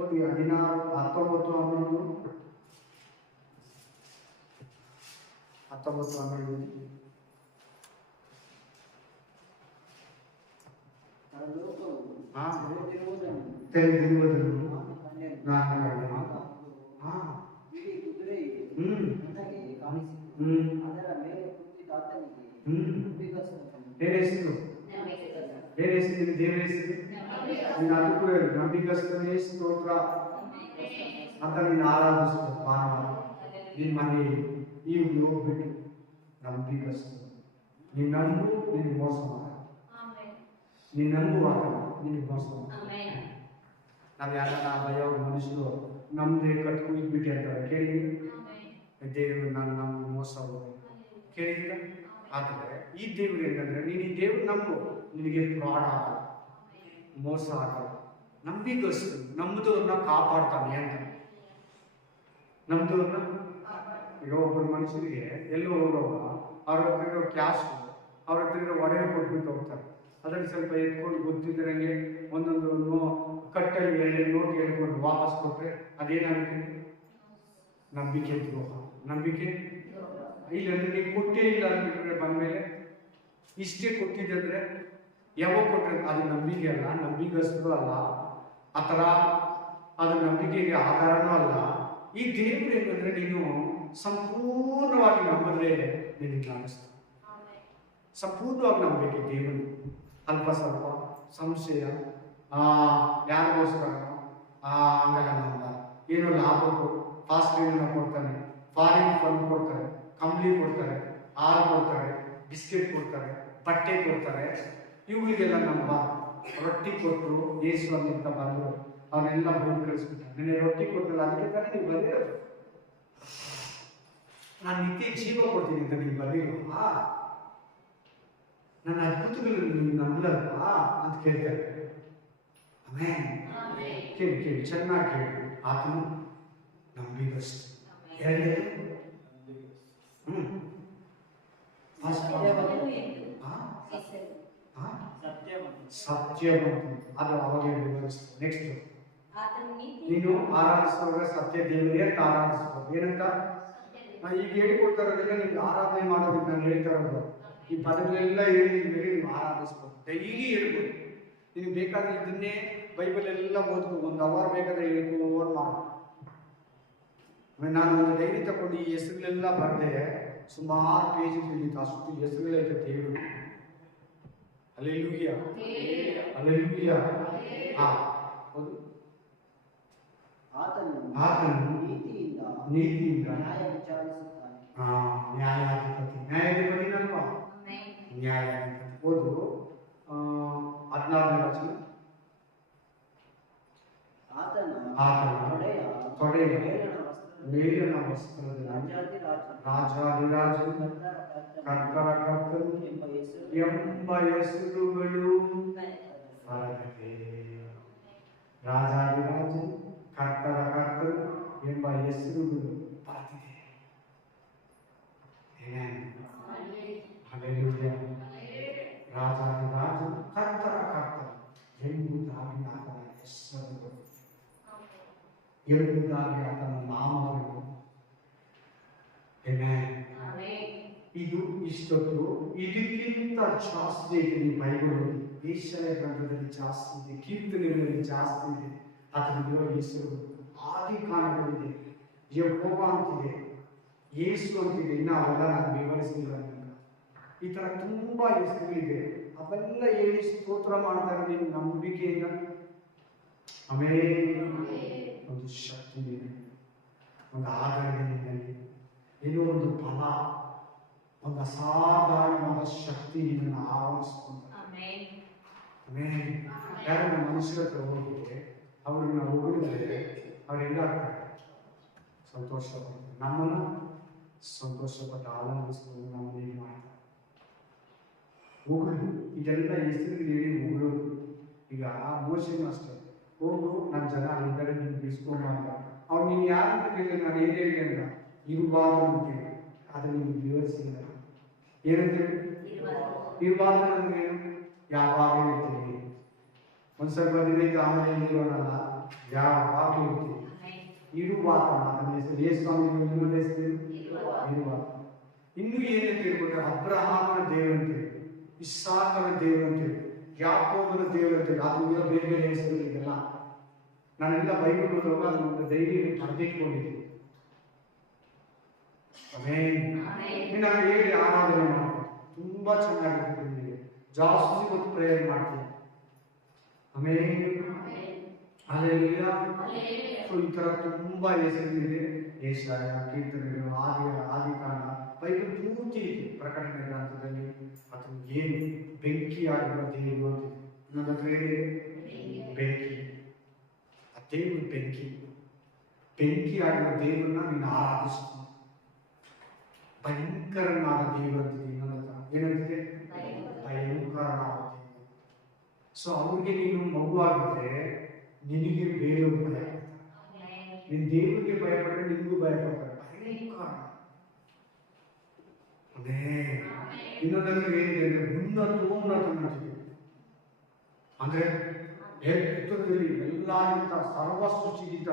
ಓದಿ 16, 19, 11. ತಿಳಿದಿರುವುದನ್ನು ನಾನು ಕಂಡೆನು. ಇಡೀ ಕುದುರೆಯು ನನಗೆ ಕಾಣಿಸಿತು. ಅದರ ಮೇಲೆ ಕುಳಿತಿದ್ದಾತನಿಗೆ ನಂಬಿಗಸ್ತನು. ಬೇರೆ ಹೆಸರು ದೇವರ ಹೆಸರು ನೀನು ಅದಕ್ಕೂ ಹೇಳು. ನಂಬಿಗಸ್ತನೇ ಸ್ತೋತ್ರ ಅಂತ ನೀನು ಆರಾಧಿಸ್ಬೇಕು. ಭಾನುವಾರ ನಿನ್ನ ಮನೆಯಲ್ಲಿ ಈಗ ಹೋಗ್ಬಿಟ್ಟು ನಂಬಿಗಸ್ತ. ನೀನು ನಂಬು, ನಿನಗೆ ಮೋಸ ಮಾಡ. ನೀನು ನಂಬುವಾಗ ನಿನಗೆ ಮೋಸ ಮಾಡ. ನಾವು ಯಾರನ್ನ ಭಯ ಮನುಷ್ಯರು ನಮ್ದೇ ಕಟ್ಕು ಇದ್ಬಿಟ್ಟು ಅಂತಾರೆ. ಕೇಳಿದ್ರೆ ದೇವರು ನಾನು ಮೋಸ ಕೇಳಿದ್ರ. ಆದರೆ ಈ ದೇವರು ಏನಂದ್ರೆ ನೀನು ಈ ದೇವರು ನಂಬು, ನಿನಗೆ ಫ್ರಾಡ್ ಆಗಲ್ಲ, ಮೋಸ ಆಗಲ್ಲ. ನಂಬಿಗಸ್ತು ನಂಬುದವ್ರನ್ನ ಕಾಪಾಡ್ತಾನೆ ಅಂತ. ನಮ್ದವ್ರನ್ನ ಈಗ ಒಬ್ಬರು ಮನುಷ್ಯರಿಗೆ ಎಲ್ಲೋ ಹೋಗುವಾಗ ಅವ್ರ ಹತ್ರ ಇರೋ ಕ್ಯಾಶ್, ಅವ್ರ ಹತ್ರ ಇರೋ ಒಡವೆ ಕೊಟ್ಬಿಟ್ಟು ಹೋಗ್ತಾರೆ. ಅದರಲ್ಲಿ ಸ್ವಲ್ಪ ಎತ್ಕೊಂಡು ಗೊತ್ತಿದ್ದರಂಗೆ ಒಂದೊಂದು ಕಟ್ಟಲ್ಲಿ 2 ನೋಟ್ ಹೇಳ್ಕೊಂಡು ವಾಪಸ್ ಕೊಟ್ಟರೆ ಅದೇನಾಗುತ್ತೆ? ನಂಬಿಕೆ ದ್ರೋಹ. ನಂಬಿಕೆ ಇಲ್ಲಂದ್ರೆ ನೀವು ಕೊಟ್ಟೇ ಇಲ್ಲ ಅಂದ್ಬಿಟ್ರೆ ಬಂದಮೇಲೆ ಇಷ್ಟೇ ಕೊಟ್ಟಿದ್ದಂದ್ರೆ ಯಾವಾಗ ಕೊಟ್ಟರೆ ಅದು ನಂಬಿಕೆ ಅಲ್ಲ, ನಂಬಿಗಸ್ತರು ಅಲ್ಲ, ಆ ಥರ ಅದು ನಂಬಿಕೆಗೆ ಆಧಾರನೂ ಅಲ್ಲ. ಈ ದೇವರು ಏನಂದ್ರೆ ನೀನು ಸಂಪೂರ್ಣವಾಗಿ ನಂಬಿದ್ರೆ ನಿನಗೆ ಅನಿಸ್ತು. ಸಂಪೂರ್ಣವಾಗಿ ನಂಬಬೇಕು ದೇವರು. ಅಲ್ಪ ಸ್ವಲ್ಪ ಸಂಶಯ ಯಾರಿಗೋಸ್ಕರ ಹಂಗಾಗ ನಂಬ. ಏನೋ ಲಾಭಕ್ಕೂ ಫಾಸ್ಟ್ ಏನೋ ಕೊಡ್ತಾನೆ, ಫಾರಿನ್ ಫಂಡ್ ಕೊಡ್ತಾರೆ, ಕಂಪ್ನಿ ಕೊಡ್ತಾರೆ, ಹಾಲು ಕೊಡ್ತಾರೆ, ಬಿಸ್ಕೆಟ್ ಕೊಡ್ತಾರೆ, ಬಟ್ಟೆ ಕೊಡ್ತಾರೆ. ಇವುಗಳಿಗೆಲ್ಲ ನಂಬ. ರೊಟ್ಟಿ ಕೊಟ್ಟರು ಯೇಸು ಅಂತ ಬಂದರು, ಅವನ್ನೆಲ್ಲ ಬೋನ್ ಕಳಿಸ್ಬಿಟ್ಟ. ನಿನ್ನೆ ರೊಟ್ಟಿ ಕೊಟ್ಟಲ್ಲ, ಅದಕ್ಕೆ ತಾನೇ ನೀವು ಬಂದಿರೋದು. ನಾನು ನಿತ್ಯ ಜೀವ ಕೊಡ್ತೀನಿ ಅಂತ ನೀವು ಬಂದಿರೋ. ನನ್ನ ಅದ್ಭುತಗಳನ್ನು ನೀವು ನಂಬಲಲ್ವಾ ಅಂತ ಕೇಳ್ತಾರೆ. ಆಮೇಲೆ ಕೇಳಿ ಕೇಳಿ ಚೆನ್ನಾಗಿ ಕೇಳಿ. ಆತನು ನಂಬಿಗಸ್ತ. ಎರಡೇ ಮೊದಲು ಎಂದು ಹೆಸರು. ಸತ್ಯವಂತ. ಅದು ಅವಾಗೇ ವಿವರಿಸ್ತು. ನೆಕ್ಸ್ಟ್ ಆತನು ನೀತಿ ನೀನು ಆರಾಧಿಸುವಾಗ ಸತ್ಯ ದೇವರೇ ಅಂತ ಆರಾಧಿಸ್ಬೋದು. ಏನಂತ ಈಗ ಹೇಳಿಕೊಡ್ತಾರೋದೆಲ್ಲ ನಿಮ್ಗೆ ಆರಾಧನೆ ಮಾಡೋದಕ್ಕೆ ನಾನು ಹೇಳ್ತಾ ಇರೋದು. ಈ ಪದಗಳೆಲ್ಲ ಹೇಳಿ ನೀವು ಆರಾಧಿಸ್ಬೋದು. ಡೈಲಿ ಹೇಳ್ಬೋದು. ನಿಮ್ಗೆ ಬೇಕಾದ್ರೆ ಇದನ್ನೇ ಬೈಬಲ್ ಎಲ್ಲ ಓದ್ಬೋದು. 1 ಅವರ್ ಬೇಕಾದ್ರೆ ಹೇಳ್ಬೋದು ಮಾಡು. ನಾನು ಒಂದು ಡೈರಿ ತಗೊಂಡು ಈ ಹೆಸರುಗಳೆಲ್ಲ ಬರದೆ ಸುಮಾರು ಪೇಜ್ ತಿಳಿತು. ಅಷ್ಟು ಹೆಸರುಗಳೈತೆ ದೇವರು. Alleluia alleluia. ಹೌದು. ಆತನು ನೀತಿಯಿಂದ ನ್ಯಾಯ ವಿಚಾರಿಸುತ್ತಾನೆ. ನ್ಯಾಯಾಧಿಪತಿ. ನ್ಯಾಯಾಧಿಪತಿನಲ್ವಾ? ನ್ಯಾಯಾಧಿಪತಿ. ಓದು 16ನೇ ವಚನ. ಆತನ ತೊಡೆಯ ಮೇಲಿನ ವಸ್ತ್ರದಲ್ಲಿ ರಾಜಾದಿರಾಜನು ಕರ್ತರ ಕರ್ತನು ಎಂಬ ಹೆಸರುಗಳು ಬರೆದಿದೆ. ರಾಜಾದಿರಾಜನು ಕರ್ತರ ಕರ್ತನು ಎಂಬ ಹೆಸರುಗಳು ಬರೆದಿದೆ. ಹಲ್ಲೆಲೂಯಾ. ರಾಜಾದಿರಾಜನು ಕರ್ತರ ಕರ್ತನು ಎಂಬುದಾಗಿ ಆತನ ಹೆಸರುಗಳು, ಎಂಬುದಾಗಿ ಆತನ ನಾಮಗಳು. ಇದು ಇಷ್ಟೊತ್ತು. ಇದಕ್ಕಿಂತ ಜಾಸ್ತಿ ಇದೆ. ಈ ಬೈಬಲ್ ಏಷಯ ಗ್ರಂಥದಲ್ಲಿ ಜಾಸ್ತಿ ಇದೆ, ಕೀರ್ತನೆಗಳಲ್ಲಿ ಜಾಸ್ತಿ ಇದೆ. ಅದರಲ್ಲಿರೋ ಹೆಸರು ಆದಿಕಾಂಡಗಳಿದೆ, ಯೆಹೋವ ಅಂತಿದೆ, ಯೇಸು ಅಂತಿದೆ. ಇನ್ನು ಅವೆಲ್ಲ ನಾನು ವಿವರಿಸಲಿಲ್ಲ. ಈ ತರ ತುಂಬಾ ಹೆಸರುಗಳಿದೆ. ಅವೆಲ್ಲ ಹೇಳಿ ಸ್ತೋತ್ರ ಮಾಡ್ತಾರೆ ನೀವು ನಂಬಿಕೆಯಿಂದ. ಆಮೇಲೆ ಒಂದು ಶಕ್ತಿ ಇದೆ, ಒಂದು ಆದರಣೆ ನಿನ್ನಲ್ಲಿ, ಏನೋ ಒಂದು ಫಲ, ಒಂದು ಅಸಾಧಾರಣವಾದ ಶಕ್ತಿ ನಿನ್ನನ್ನು ಆವರಿಸ್ಕೊಂತಾರೆ. ಆಮೇಲೆ ಯಾರನ್ನ ಮನುಷ್ಯರ ಹತ್ರ ಹೋಗಿ ಅವ್ರನ್ನ ಹೊಗಳಿದ್ರೆ ಅವ್ರೆಲ್ಲ ಆಗ್ತಾರೆ, ಸಂತೋಷ ಪಡ್ತಾರೆ. ನಮ್ಮನ್ನು ಸಂತೋಷಪಟ್ಟು ಆನಂದಿಸ್ಕೊಂಡು ನಮ್ಮನ್ನೇನು ಮಾಡ್ತಾರೆ. ಹೊಗಳು, ಇದೆಲ್ಲ ಹೆಸರು ಹೇಳಿ ಹೊಗಳೋದು. ಈಗ ಮೋಶೆನೂ ಅಷ್ಟೇ, ಹೋಗು ನನ್ನ ಜನ ಇದ್ದಾರೆ ನೀನು ಬಿಡಿಸ್ಕೊಂಬ. ಅವ್ರು ನೀನು ಯಾರಂತ ಕೇಳಿದ್ರೆ ನಾನು ಏನು ಹೇಳಿ ಅಂತ ಇರಬಾರ್ದು ಅಂತೇಳಿ. ಆದರೆ ನಿಮ್ಗೆ ವಿವರಿಸಿಲ್ಲ. ಏನಂತೇಳಿ ಇರಬಾರ್ದು ಅಂದ್ರೆ ಏನು? ಯಾವಾಗಲೂ ಇರ್ತೀವಿ. ಒಂದ್ಸಲ ದಿನ ಆಮೇಲೆ ಇರೋನಲ್ಲ, ಯಾವಾಗಲೂ ಇರ್ತೀವಿ. ಇರುವಾತ ಅದನ್ನ ಹೆಸರು ಯೇಸು ಸ್ವಾಮಿ ಇನ್ನೊಂದು ಹೆಸರು ಇರುವಾತ. ಇನ್ನೂ ಏನಂತ ಹೇಳ್ಬಿಟ್ರೆ ಅಬ್ರಹಾಮನ ದೇವರಂತೇಳಿ, ಇಸ್ಸಾಕನ ದೇವರಂತೇಳಿ, ಯಾಕೋಬನ ದೇವರಂತೇಳಿ. ಅದು ಬೇರೆ ಬೇರೆ ಹೆಸರುಗಳಿಗೆಲ್ಲ ನಾನೆಲ್ಲ ಬೈಬಲ್ ಓದುವಾಗ ಅದನ್ನ ಧೈರ್ಯ ಬರೆದಿಟ್ಕೊಂಡಿದ್ದೀನಿ. ನಾನು ಹೇಳಿ ಆರಾಧನೆ ಮಾಡ್ತೀನಿ. ತುಂಬಾ ಚೆನ್ನಾಗಿರುತ್ತೆ. ನಿಮಗೆ ಜಾಸ್ತಿ ಹೊತ್ತು ಪ್ರೇಯರ್ ಮಾಡ್ತೀನಿ. ಆಮೇಲೆ ಈ ತರ ತುಂಬಾ ಹೆಸರುಗಳಿದೆ. ಏಷಾಯ, ಕೀರ್ತನೆಗಳು, ಆದಿಕಾಂಡ, ಬೈಬಲ್ ಪೂರ್ತಿ ಇದೆ. ಪ್ರಕಟಣೆ ಗ್ರಂಥದಲ್ಲಿ ಅದು ಏನು ಬೆಂಕಿ ಆಗಿರುವ ದೇವರು ಅಂತಿದೆ. ನನ್ನ ಹತ್ರ ಏನಿದೆ? ಬೆಂಕಿ. ಆ ದೇವರು ಬೆಂಕಿ. ಬೆಂಕಿ ಆಗಿರುವ ದೇವರನ್ನ ನೀನು ಆರಾಧಿಸ್ತೀನಿ. ಭಯಂಕರನಾದ ದೇವರು ಅಂತಿದೆ. ಇನ್ನೊಂದು ಹತ್ರ ಏನಂತಿದೆ? ಭಯಂಕರನಾದ ದೇವರು. ಸೊ ಅವ್ರಿಗೆ ನೀನು ಮಗುವಾಗಿದ್ರೆ ನಿನಗೆ ಬೇರೆಯವರು ಭಯ ಪಡ್ತಾರೆ. ನಿನ್ನ ದೇವರಿಗೆ ಭಯಪಟ್ಟರೆ ನಿನಗೂ ಭಯಪಡ್ತಾರೆ. ಭಯಂಕರ. ಇನ್ನೊಂದಂದ್ರೆ ಏನಿದೆ ಅಂದ್ರೆ ಉನ್ನತೋನ್ನತ ಅಂದ್ರೆ ಎತ್ತರದಲ್ಲಿ ಎಲ್ಲಾಗಿಂತ ಸರ್ವ ಸೃಷ್ಟಿಗಿಂತ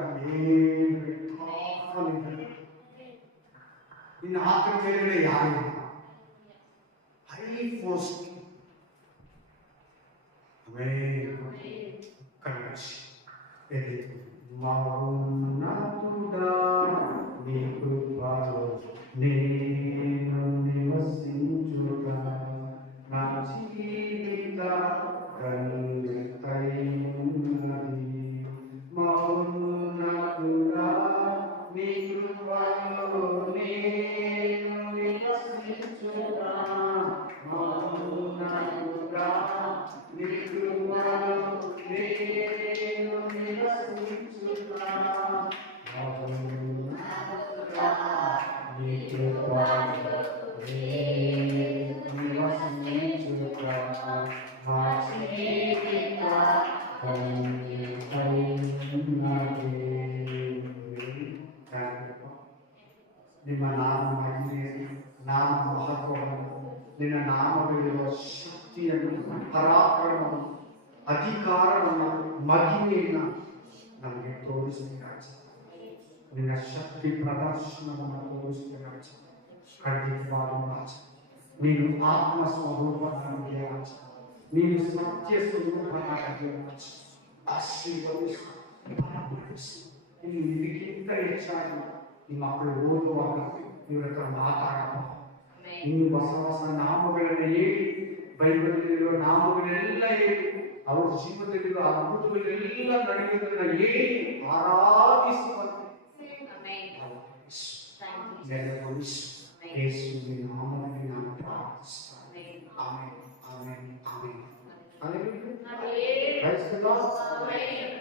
ಇನ್ನು ಆತನ ಮೇಲೆ ಯಾರಿಲ್ಲ. High post. ಕಣ್ಣಾಶಿ ಮೌನತುಡಾ నీ కృపలో నేను నివసించుగా నా జీవిత కన్నులై ఉన్నది. మౌనతుడా నీ కృపలో నేను నివసించుగా. మౌనతుడా నీ కృపలో నేను నివసించుగా. ನಿನ್ನ ನಾಮಗಳಿರುವ ಶಕ್ತಿಯನ್ನು, ಪರಾಕ್ರಮವನ್ನು, ಅಧಿಕಾರವನ್ನು, ಮಹಿಮೆಯನ್ನು ನಮಗೆ ತೋರಿಸ್ತೀವಿ ರಾಜ. ನಿನ್ನ ಶಕ್ತಿ ಪ್ರದರ್ಶನವನ್ನು ತೋರಿಸ್ತೀವಿ ರಾಜ. ಖಂಡಿತವಾದ ರಾಜ, ನೀನು ಆತ್ಮ ಸ್ವರೂಪನಾಗಿಯ ರಾಜ, ನೀನು ಸತ್ಯ ಸ್ವರೂಪನಾಗಿಯ ರಾಜ. ಆಶೀರ್ವದಿಸು, ಬಲಪಡಿಸು. ಇನ್ನು ಇದಕ್ಕಿಂತ ಹೆಚ್ಚಾಗಿ ಈ ಮಕ್ಕಳು ಓದುವಾಗ ಇವ್ರ ಹತ್ರ ಮಾತಾಡಬಹುದು. ಇನ್ನು ಹೊಸ ಹೊಸ ನಾಮಗಳನ್ನ ಹೇಳಿ, ಬೈಬಲ್ನಲ್ಲಿರುವ ನಾಮಗಳೆಲ್ಲ ಹೇಳಿ, ಅವ್ರ ಜೀವನದಲ್ಲಿರುವ ಅದ್ಭುತಗಳೆಲ್ಲ ನಡೆಯುವುದನ್ನ ಹೇಳಿ ಆರಾಧಿಸುವಂತೆ ಯೇಸುವಿನ ನಾಮದಲ್ಲಿ ನಾನು ಪ್ರಾರ್ಥಿಸುತ್ತೇನೆ. Amen, amen, amen. Hallelujah. Praise the Lord.